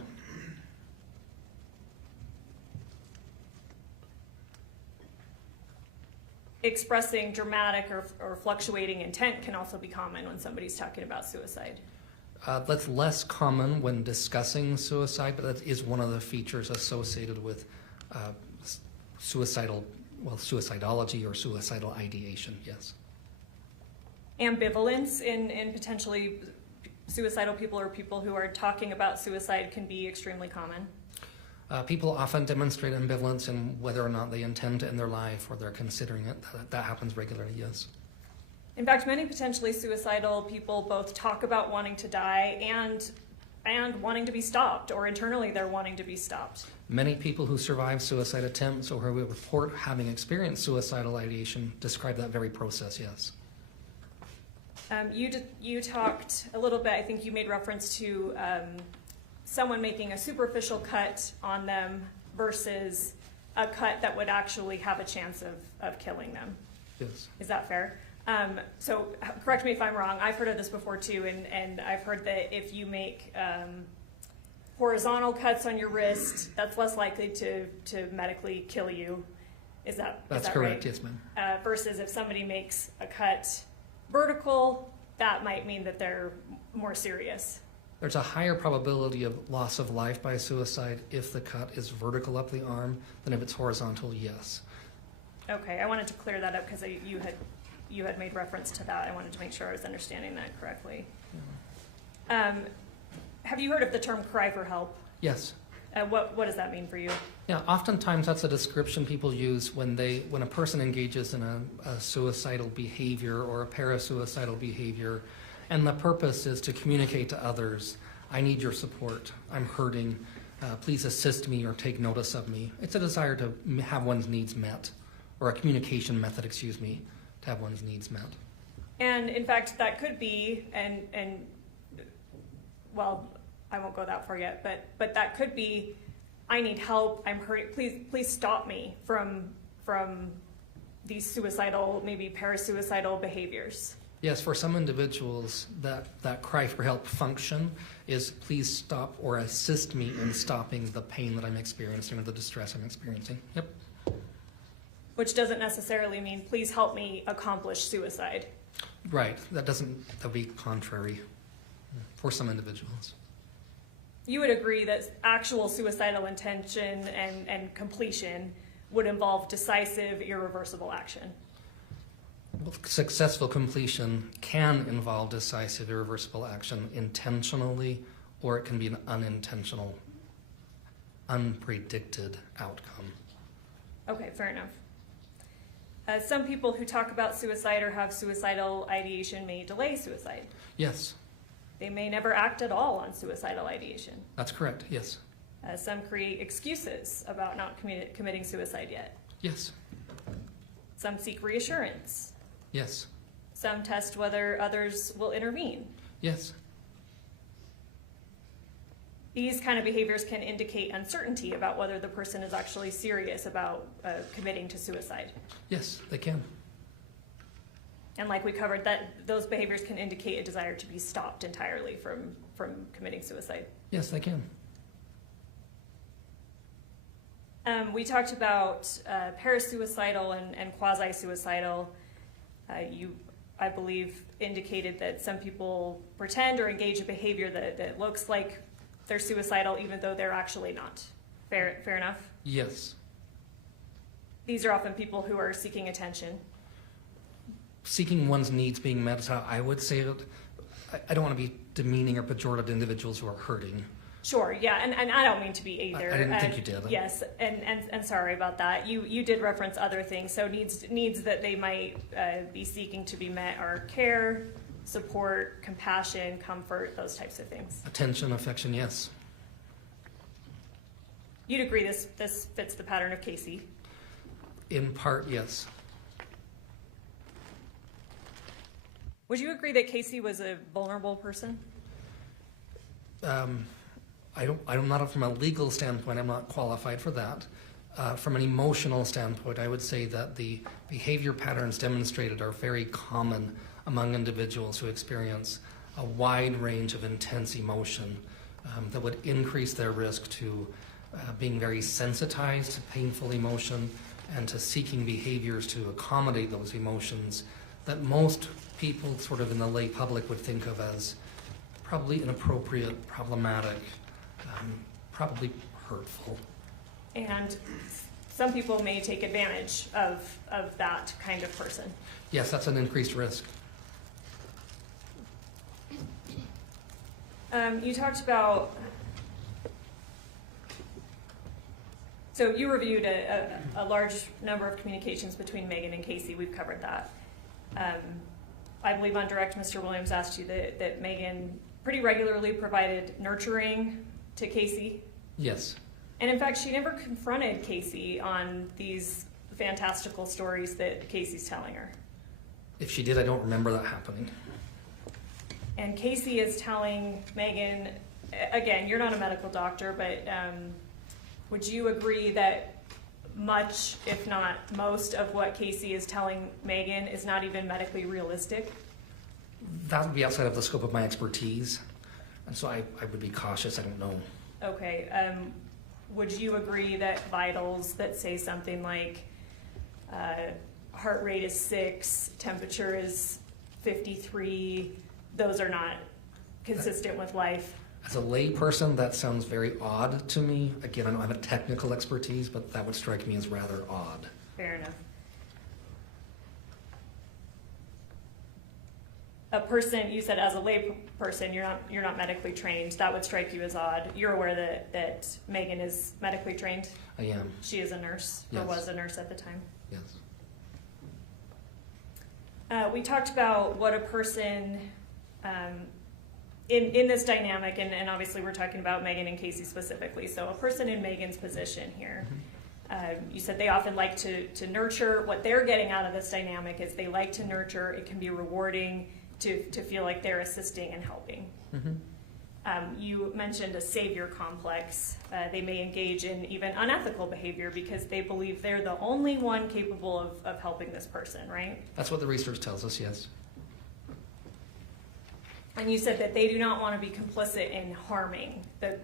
Expressing dramatic or fluctuating intent can also be common when somebody's talking about suicide. That's less common when discussing suicide, but that is one of the features associated with suicidology or suicidal ideation, yes. Ambivalence in potentially suicidal people or people who are talking about suicide can be extremely common. People often demonstrate ambivalence in whether or not they intend to end their life or they're considering it. That happens regularly, yes. In fact, many potentially suicidal people both talk about wanting to die and wanting to be stopped, or internally they're wanting to be stopped. Many people who survive suicide attempts or who report having experienced suicidal ideation describe that very process, yes. You talked a little bit, I think you made reference to someone making a superficial cut on them versus a cut that would actually have a chance of killing them. Yes. Is that fair? So correct me if I'm wrong. I've heard of this before too, and I've heard that if you make horizontal cuts on your wrist, that's less likely to medically kill you. Is that correct, right? yes, ma'am. Versus if somebody makes a cut vertical, that might mean that they're more serious. There's a higher probability of loss of life by suicide if the cut is vertical up the arm than if it's horizontal, yes. Okay, I wanted to clear that up because you had made reference to that. I wanted to make sure I was understanding that correctly. Have you heard of the term cry for help? Yes. What does that mean for you? Yeah, oftentimes that's a description people use when a person engages in a suicidal behavior or a parasuicidal behavior, and the purpose is to communicate to others, I need your support, I'm hurting, please assist me or take notice of me. It's a desire to have one's needs met, or a communication method, to have one's needs met. And in fact, that could be, and well, I won't go that far yet, but that could be, I need help, I'm hurting, please stop me from these suicidal, maybe parasuicidal behaviors. Yes, for some individuals, that cry for help function is please stop or assist me in stopping the pain that I'm experiencing or the distress I'm experiencing. Yep. Which doesn't necessarily mean please help me accomplish suicide. Right. That would be contrary for some individuals. You would agree that actual suicidal intention and completion would involve decisive, irreversible action. Well, successful completion can involve decisive, irreversible action intentionally, or it can be an unintentional, unpredicted outcome. Okay, fair enough. Some people who talk about suicide or have suicidal ideation may delay suicide. Yes, They may never act at all on suicidal ideation. that's correct. Yes. Some create excuses about not committing suicide yet. Yes. Some seek reassurance. Yes. Some test whether others will intervene. Yes. These kind of behaviors can indicate uncertainty about whether the person is actually serious about committing to suicide. Yes, they can. And like we covered, that those behaviors can indicate a desire to be stopped entirely from committing suicide. Yes, they can. We talked about parasuicidal and quasi-suicidal. You, I believe, indicated that some people pretend or engage in behavior that looks like they're suicidal even though they're actually not. Fair enough? Yes. These are often people who are seeking attention. Seeking one's needs being met, I would say that I don't want to be demeaning or pejorative to individuals who are hurting. Sure, yeah, and I don't mean to be either. I didn't think you did. Yes, and sorry about that. You did reference other things. So needs that they might be seeking to be met are care, support, compassion, comfort, those types of things. Attention, affection, yes. You'd agree this fits the pattern of Casey. In part, yes. Would you agree that Casey was a vulnerable person? I'm not from a legal standpoint, I'm not qualified for that. From an emotional standpoint, I would say that the behavior patterns demonstrated are very common among individuals who experience a wide range of intense emotion that would increase their risk to being very sensitized to painful emotion and to seeking behaviors to accommodate those emotions that most people sort of in the lay public would think of as probably inappropriate, problematic, probably hurtful. And some people may take advantage of that kind of person. Yes, that's an increased risk. You talked about, so you reviewed a large number of communications between Meggan and Casey. We've covered that. I believe on direct, Mr. Williams asked you that Meggan pretty regularly provided nurturing to Casey. Yes. And in fact, she never confronted Casey on these fantastical stories that Casey's telling her. If she did, I don't remember that happening. And Casey is telling Meggan, again, you're not a medical doctor, but would you agree that much, if not most, of what Casey is telling Meggan is not even medically realistic? That would be outside of the scope of my expertise, and so I would be cautious. I don't know. Okay. Would you agree that vitals that say something like heart rate is 6, temperature is 53, those are not consistent with life? As a lay person, that sounds very odd to me. Again, I don't have a technical expertise, but that would strike me as rather odd. Fair enough. a person, you said as a lay person, you're not medically trained. That would strike you as odd. You're aware that Meggan is medically trained? I am. She is a nurse, or Yes. was a nurse at the time. Yes. We talked about what a person, in this dynamic, and obviously we're talking about Meggan and Casey specifically, so a person in Meggan's position here, you said they often like to nurture. What they're getting out of this dynamic is they like to nurture. It can be rewarding to feel like they're assisting and helping. You mentioned a savior complex. They may engage in even unethical behavior because they believe they're the only one capable of helping this person, right? That's what the research tells us, yes. And you said that they do not want to be complicit in harming the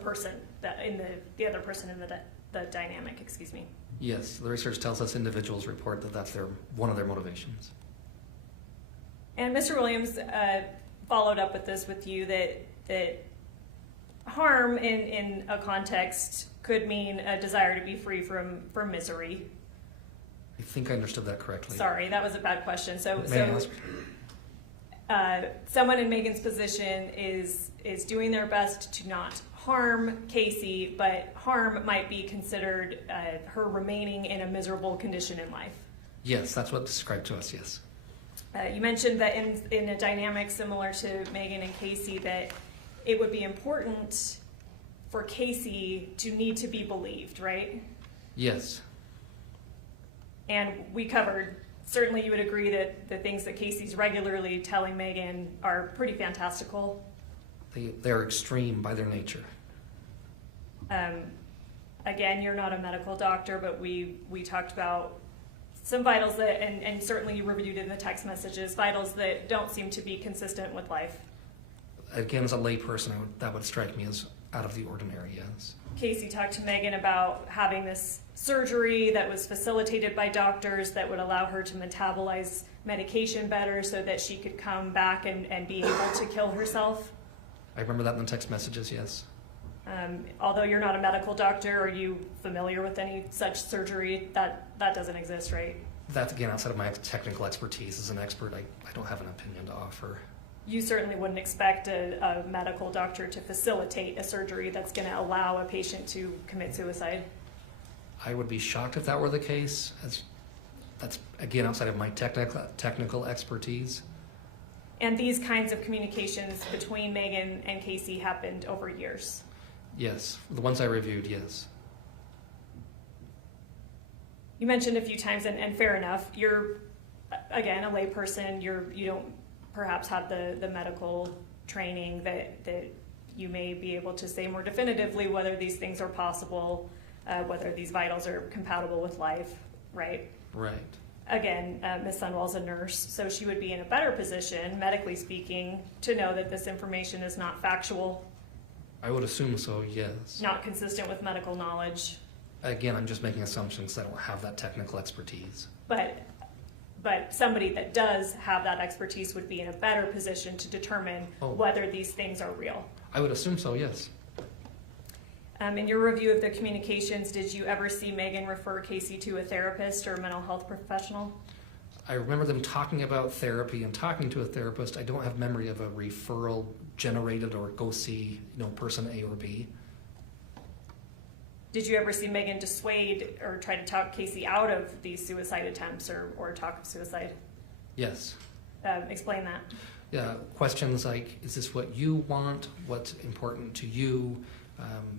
person, the other person in the dynamic, excuse me. Yes, the research tells us individuals report that that's one of their motivations. And Mr. Williams followed up with this with you, that harm in a context could mean a desire to be free from misery. I think I understood that correctly. Sorry, that was a bad question. May I ask? Someone in Meggan's position is doing their best to not harm Casey, but harm might be considered her remaining in a miserable condition in life. Yes, that's what's described to us, yes. You mentioned that in a dynamic similar to Meggan and Casey, that it would be important for Casey to need to be believed, right? Yes. And we covered, certainly you would agree that the things that Casey's regularly telling Meggan are pretty fantastical. They're extreme by their nature. Again, you're not a medical doctor, but we talked about some vitals that, and certainly you reviewed in the text messages, vitals that don't seem to be consistent with life. Again, as a layperson, that would strike me as out of the ordinary, yes. Casey talked to Meggan about having this surgery that was facilitated by doctors that would allow her to metabolize medication better so that she could come back and be able to kill herself. I remember that in the text messages, yes. Although you're not a medical doctor, are you familiar with any such surgery? That doesn't exist, right? That's, again, outside of my technical expertise. As an expert, I don't have an opinion to offer. You certainly wouldn't expect a medical doctor to facilitate a surgery that's going to allow a patient to commit suicide. I would be shocked if that were the case. That's again, outside of my technical expertise. And these kinds of communications between Meggan and Casey happened over years. Yes, the ones I reviewed, yes. You mentioned a few times, and fair enough, you're, again, a layperson, you don't perhaps have the medical training that you may be able to say more definitively whether these things are possible, whether these vitals are compatible with life, right? Right. Again, Ms. Sundwall's a nurse, so she would be in a better position, medically speaking, to know that this information is not factual, I would assume so, yes. not consistent with medical knowledge. Again, I'm just making assumptions. I don't have that technical expertise. But somebody that does have that expertise would be in a better position to determine whether these things are real. I would assume so, yes. In your review of the communications, did you ever see Meggan refer Casey to a therapist or a mental health professional? I remember them talking about therapy and talking to a therapist. I don't have memory of a referral generated or go see, person A or B. Did you ever see Meggan dissuade or try to talk Casey out of these suicide attempts or talk of suicide? Yes. Explain that. Yeah, questions like, is this what you want? What's important to you?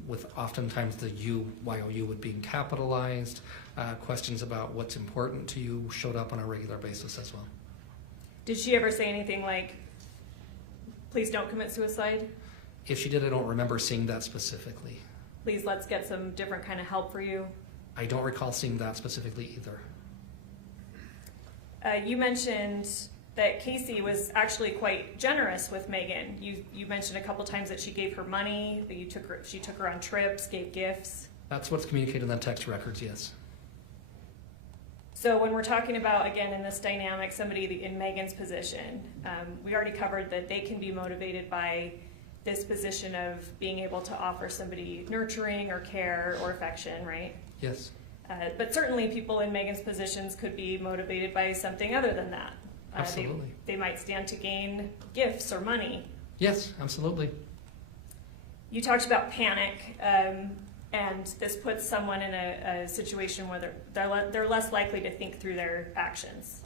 With oftentimes the you, Y-O-U would being capitalized. Questions about what's important to you showed up on a regular basis as well. Did she ever say anything like, please don't commit suicide? If she did, I don't remember seeing that specifically. Please let's get some different kind of help for you? I don't recall seeing that specifically either. You mentioned that Casey was actually quite generous with Meggan. You mentioned a couple times that she gave her money, that she took her on trips, gave gifts. That's what's communicated in the text records, yes. So when we're talking about, again, in this dynamic, somebody in Meggan's position, we already covered that they can be motivated by this position of being able to offer somebody nurturing or care or affection, right? Yes. But certainly people in Meggan's positions could be motivated by something other than that. Absolutely. They might stand to gain gifts or money. Yes, absolutely. You talked about panic, and this puts someone in a situation where they're less likely to think through their actions.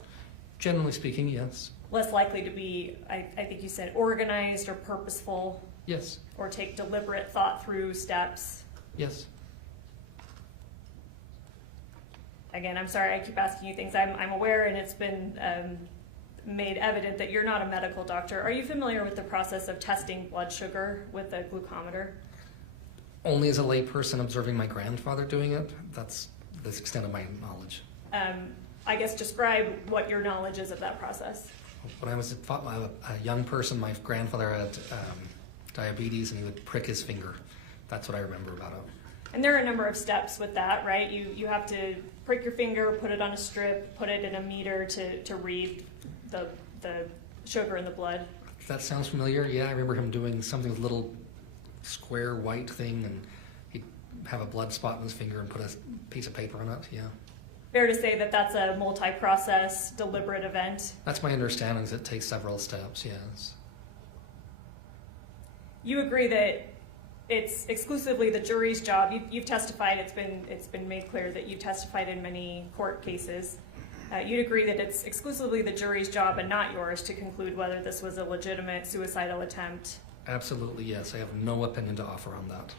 Generally speaking, yes. Less likely to be, I think you said, organized or purposeful, Yes, or take deliberate, thought-through steps. yes. Again, I'm sorry I keep asking you things. I'm aware, and it's been made evident that you're not a medical doctor. Are you familiar with the process of testing blood sugar with a glucometer? Only as a layperson observing my grandfather doing it, that's the extent of my knowledge. I guess describe what your knowledge is of that process. When I was a young person, my grandfather had diabetes and he would prick his finger. That's what I remember about him. And there are a number of steps with that, right? You have to prick your finger, put it on a strip, put it in a meter to read the sugar in the blood. That sounds familiar. Yeah, I remember him doing something with a little square white thing, and he'd have a blood spot in his finger and put a piece of paper on it. Yeah. Fair to say that that's a multi-process, deliberate event. That's my understanding, is it takes several steps, yes. You agree that it's exclusively the jury's job. You've testified. It's been made clear that you testified in many court cases. You'd agree that it's exclusively the jury's job and not yours to conclude whether this was a legitimate suicidal attempt. Absolutely, yes. I have no opinion to offer on that.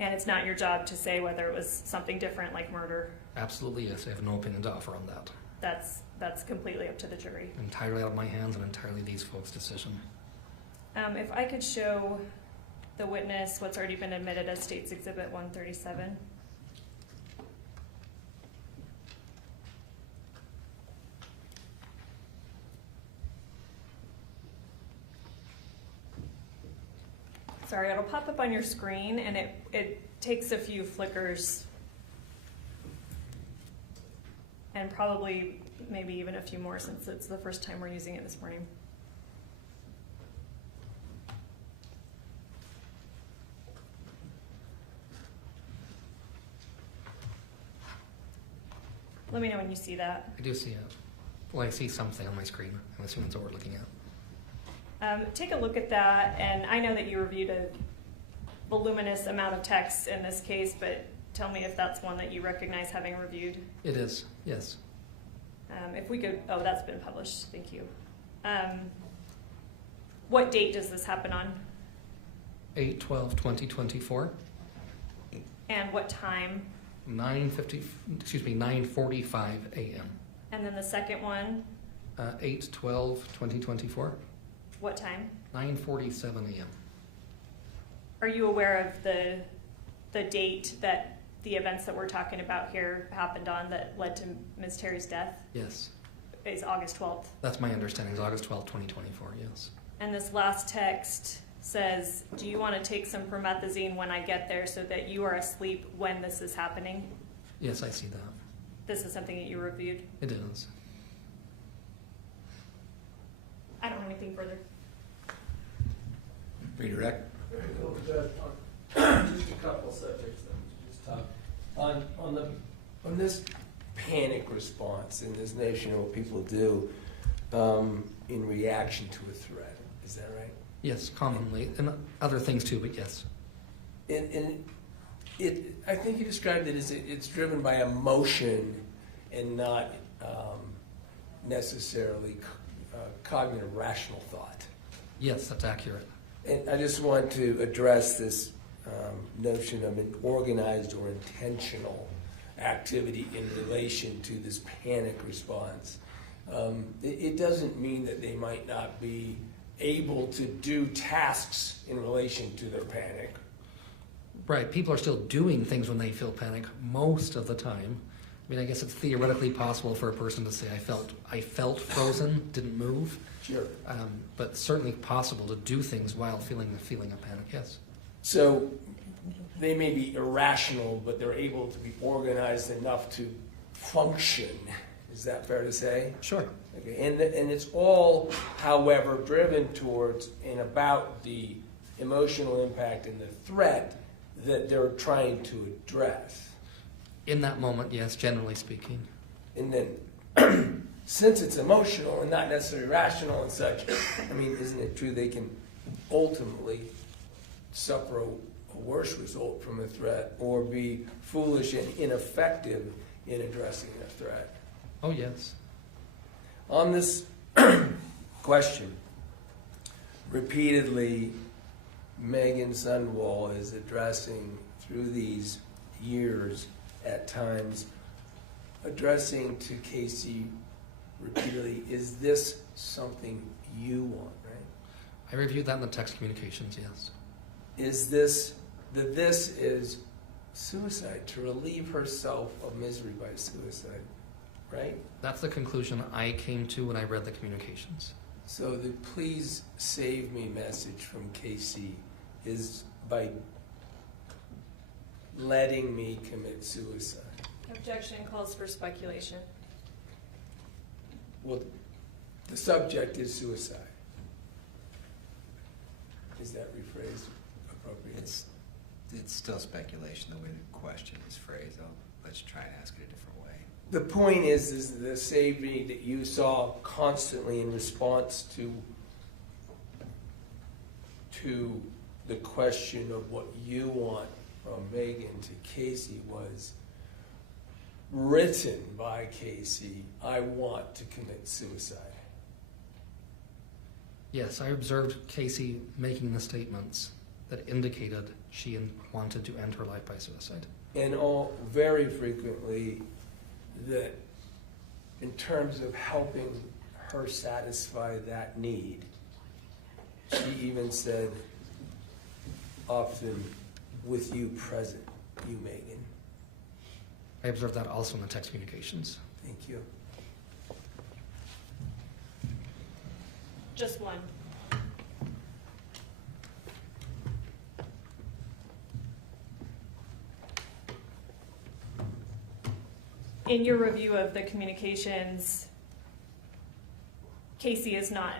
And it's not your job to say whether it was something different like murder. Absolutely, yes. I have no opinion to offer on that. That's completely up to the jury. Entirely out of my hands and entirely these folks' decision. If I could show the witness what's already been admitted as State's Exhibit 137. Sorry, it'll pop up on your screen, and it takes a few flickers and probably maybe even a few more since it's the first time we're using it this morning. Let me know when you see that. I do see it. Well, I see something on my screen. I'm assuming that's what we're looking at. Take a look at that, and I know that you reviewed a voluminous amount of text in this case, but tell me if that's one that you recognize having reviewed. It is, yes. If we could, oh, that's been published, thank you. What date does this happen on? 8/12/2024, And what time? 9:45 a.m. And then the second one, 8/12/2024, what time? 9:47 a.m. Are you aware of the date that the events that we're talking about here happened on that led to Ms. Terry's death? Yes, Is August 12th. that's my understanding. It's August 12th, 2024, yes. And this last text says, do you want to take some promethazine when I get there so that you are asleep when this is happening? Yes, I see that. This is something that you reviewed. It is. I don't have anything further. Redirect. Very cool, Judge. Just a couple subjects that we just talked on this panic response and this notion of what people do in reaction to a threat. Is that right? Yes, commonly, and other things too, but yes. And I think you described it as it's driven by emotion and not necessarily cognitive rational thought. Yes, that's accurate. And I just want to address this notion of an organized or intentional activity in relation to this panic response. It doesn't mean that they might not be able to do tasks in relation to their panic. Right, people are still doing things when they feel panic most of the time. I mean, I guess it's theoretically possible for a person to say, I felt frozen, didn't move. Sure. But certainly possible to do things while feeling the feeling of panic, yes. So they may be irrational, but they're able to be organized enough to function. Is that fair to say? Sure. Okay. And it's all, however, driven towards and about the emotional impact and the threat that they're trying to address. In that moment, yes, generally speaking. And then since it's emotional and not necessarily rational and such, I mean, isn't it true they can ultimately suffer a worse result from a threat or be foolish and ineffective in addressing a threat? Oh, yes. On this question, repeatedly, Meggan Sundwall is addressing through these years, at times, addressing to Casey repeatedly, is this something you want, right? I reviewed that in the text communications, yes. Is this, that this is suicide, to relieve herself of misery by suicide, right? That's the conclusion I came to when I read the communications. So the please save me message from Casey is by letting me commit suicide. Objection calls for speculation. Well, the subject is suicide. Is that rephrased appropriately? It's still speculation the way the question is phrased. Let's try and ask it a different way. The point is the save me that you saw constantly in response to the question of what you want from Meggan to Casey was written by Casey, I want to commit suicide. Yes, I observed Casey making the statements that indicated she wanted to end her life by suicide. And all very frequently that in terms of helping her satisfy that need, she even said often with you present, you Meggan. I observed that also in the text communications. Thank you. Just one. In your review of the communications, Casey is not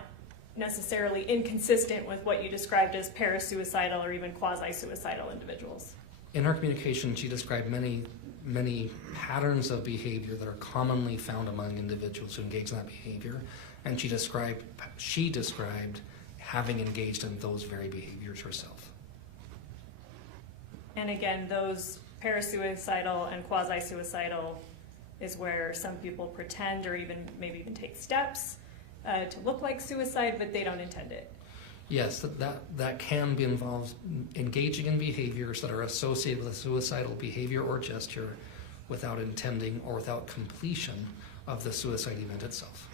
necessarily inconsistent with what you described as parasuicidal or even quasi-suicidal individuals. In her communication, she described many patterns of behavior that are commonly found among individuals who engage in that behavior, and she described having engaged in those very behaviors herself. And again, those parasuicidal and quasi-suicidal is where some people pretend or maybe even take steps to look like suicide, but they don't intend it. Yes, that can be involved engaging in behaviors that are associated with a suicidal behavior or gesture without intending or without completion of the suicide event itself.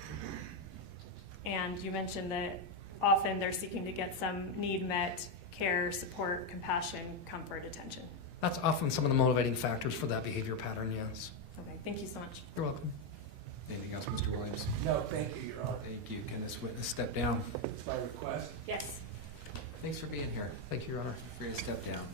And you mentioned that often they're seeking to get some need met, care, support, compassion, comfort, attention. That's often some of the motivating factors for that behavior pattern, yes. Okay, thank you so much. You're welcome. Anything else, Mr. Williams? No, thank you, Your Honor. Thank you. Can this witness step down? It's my request. Yes. Thanks for being here. Thank you, Your Honor. Feel free to step down.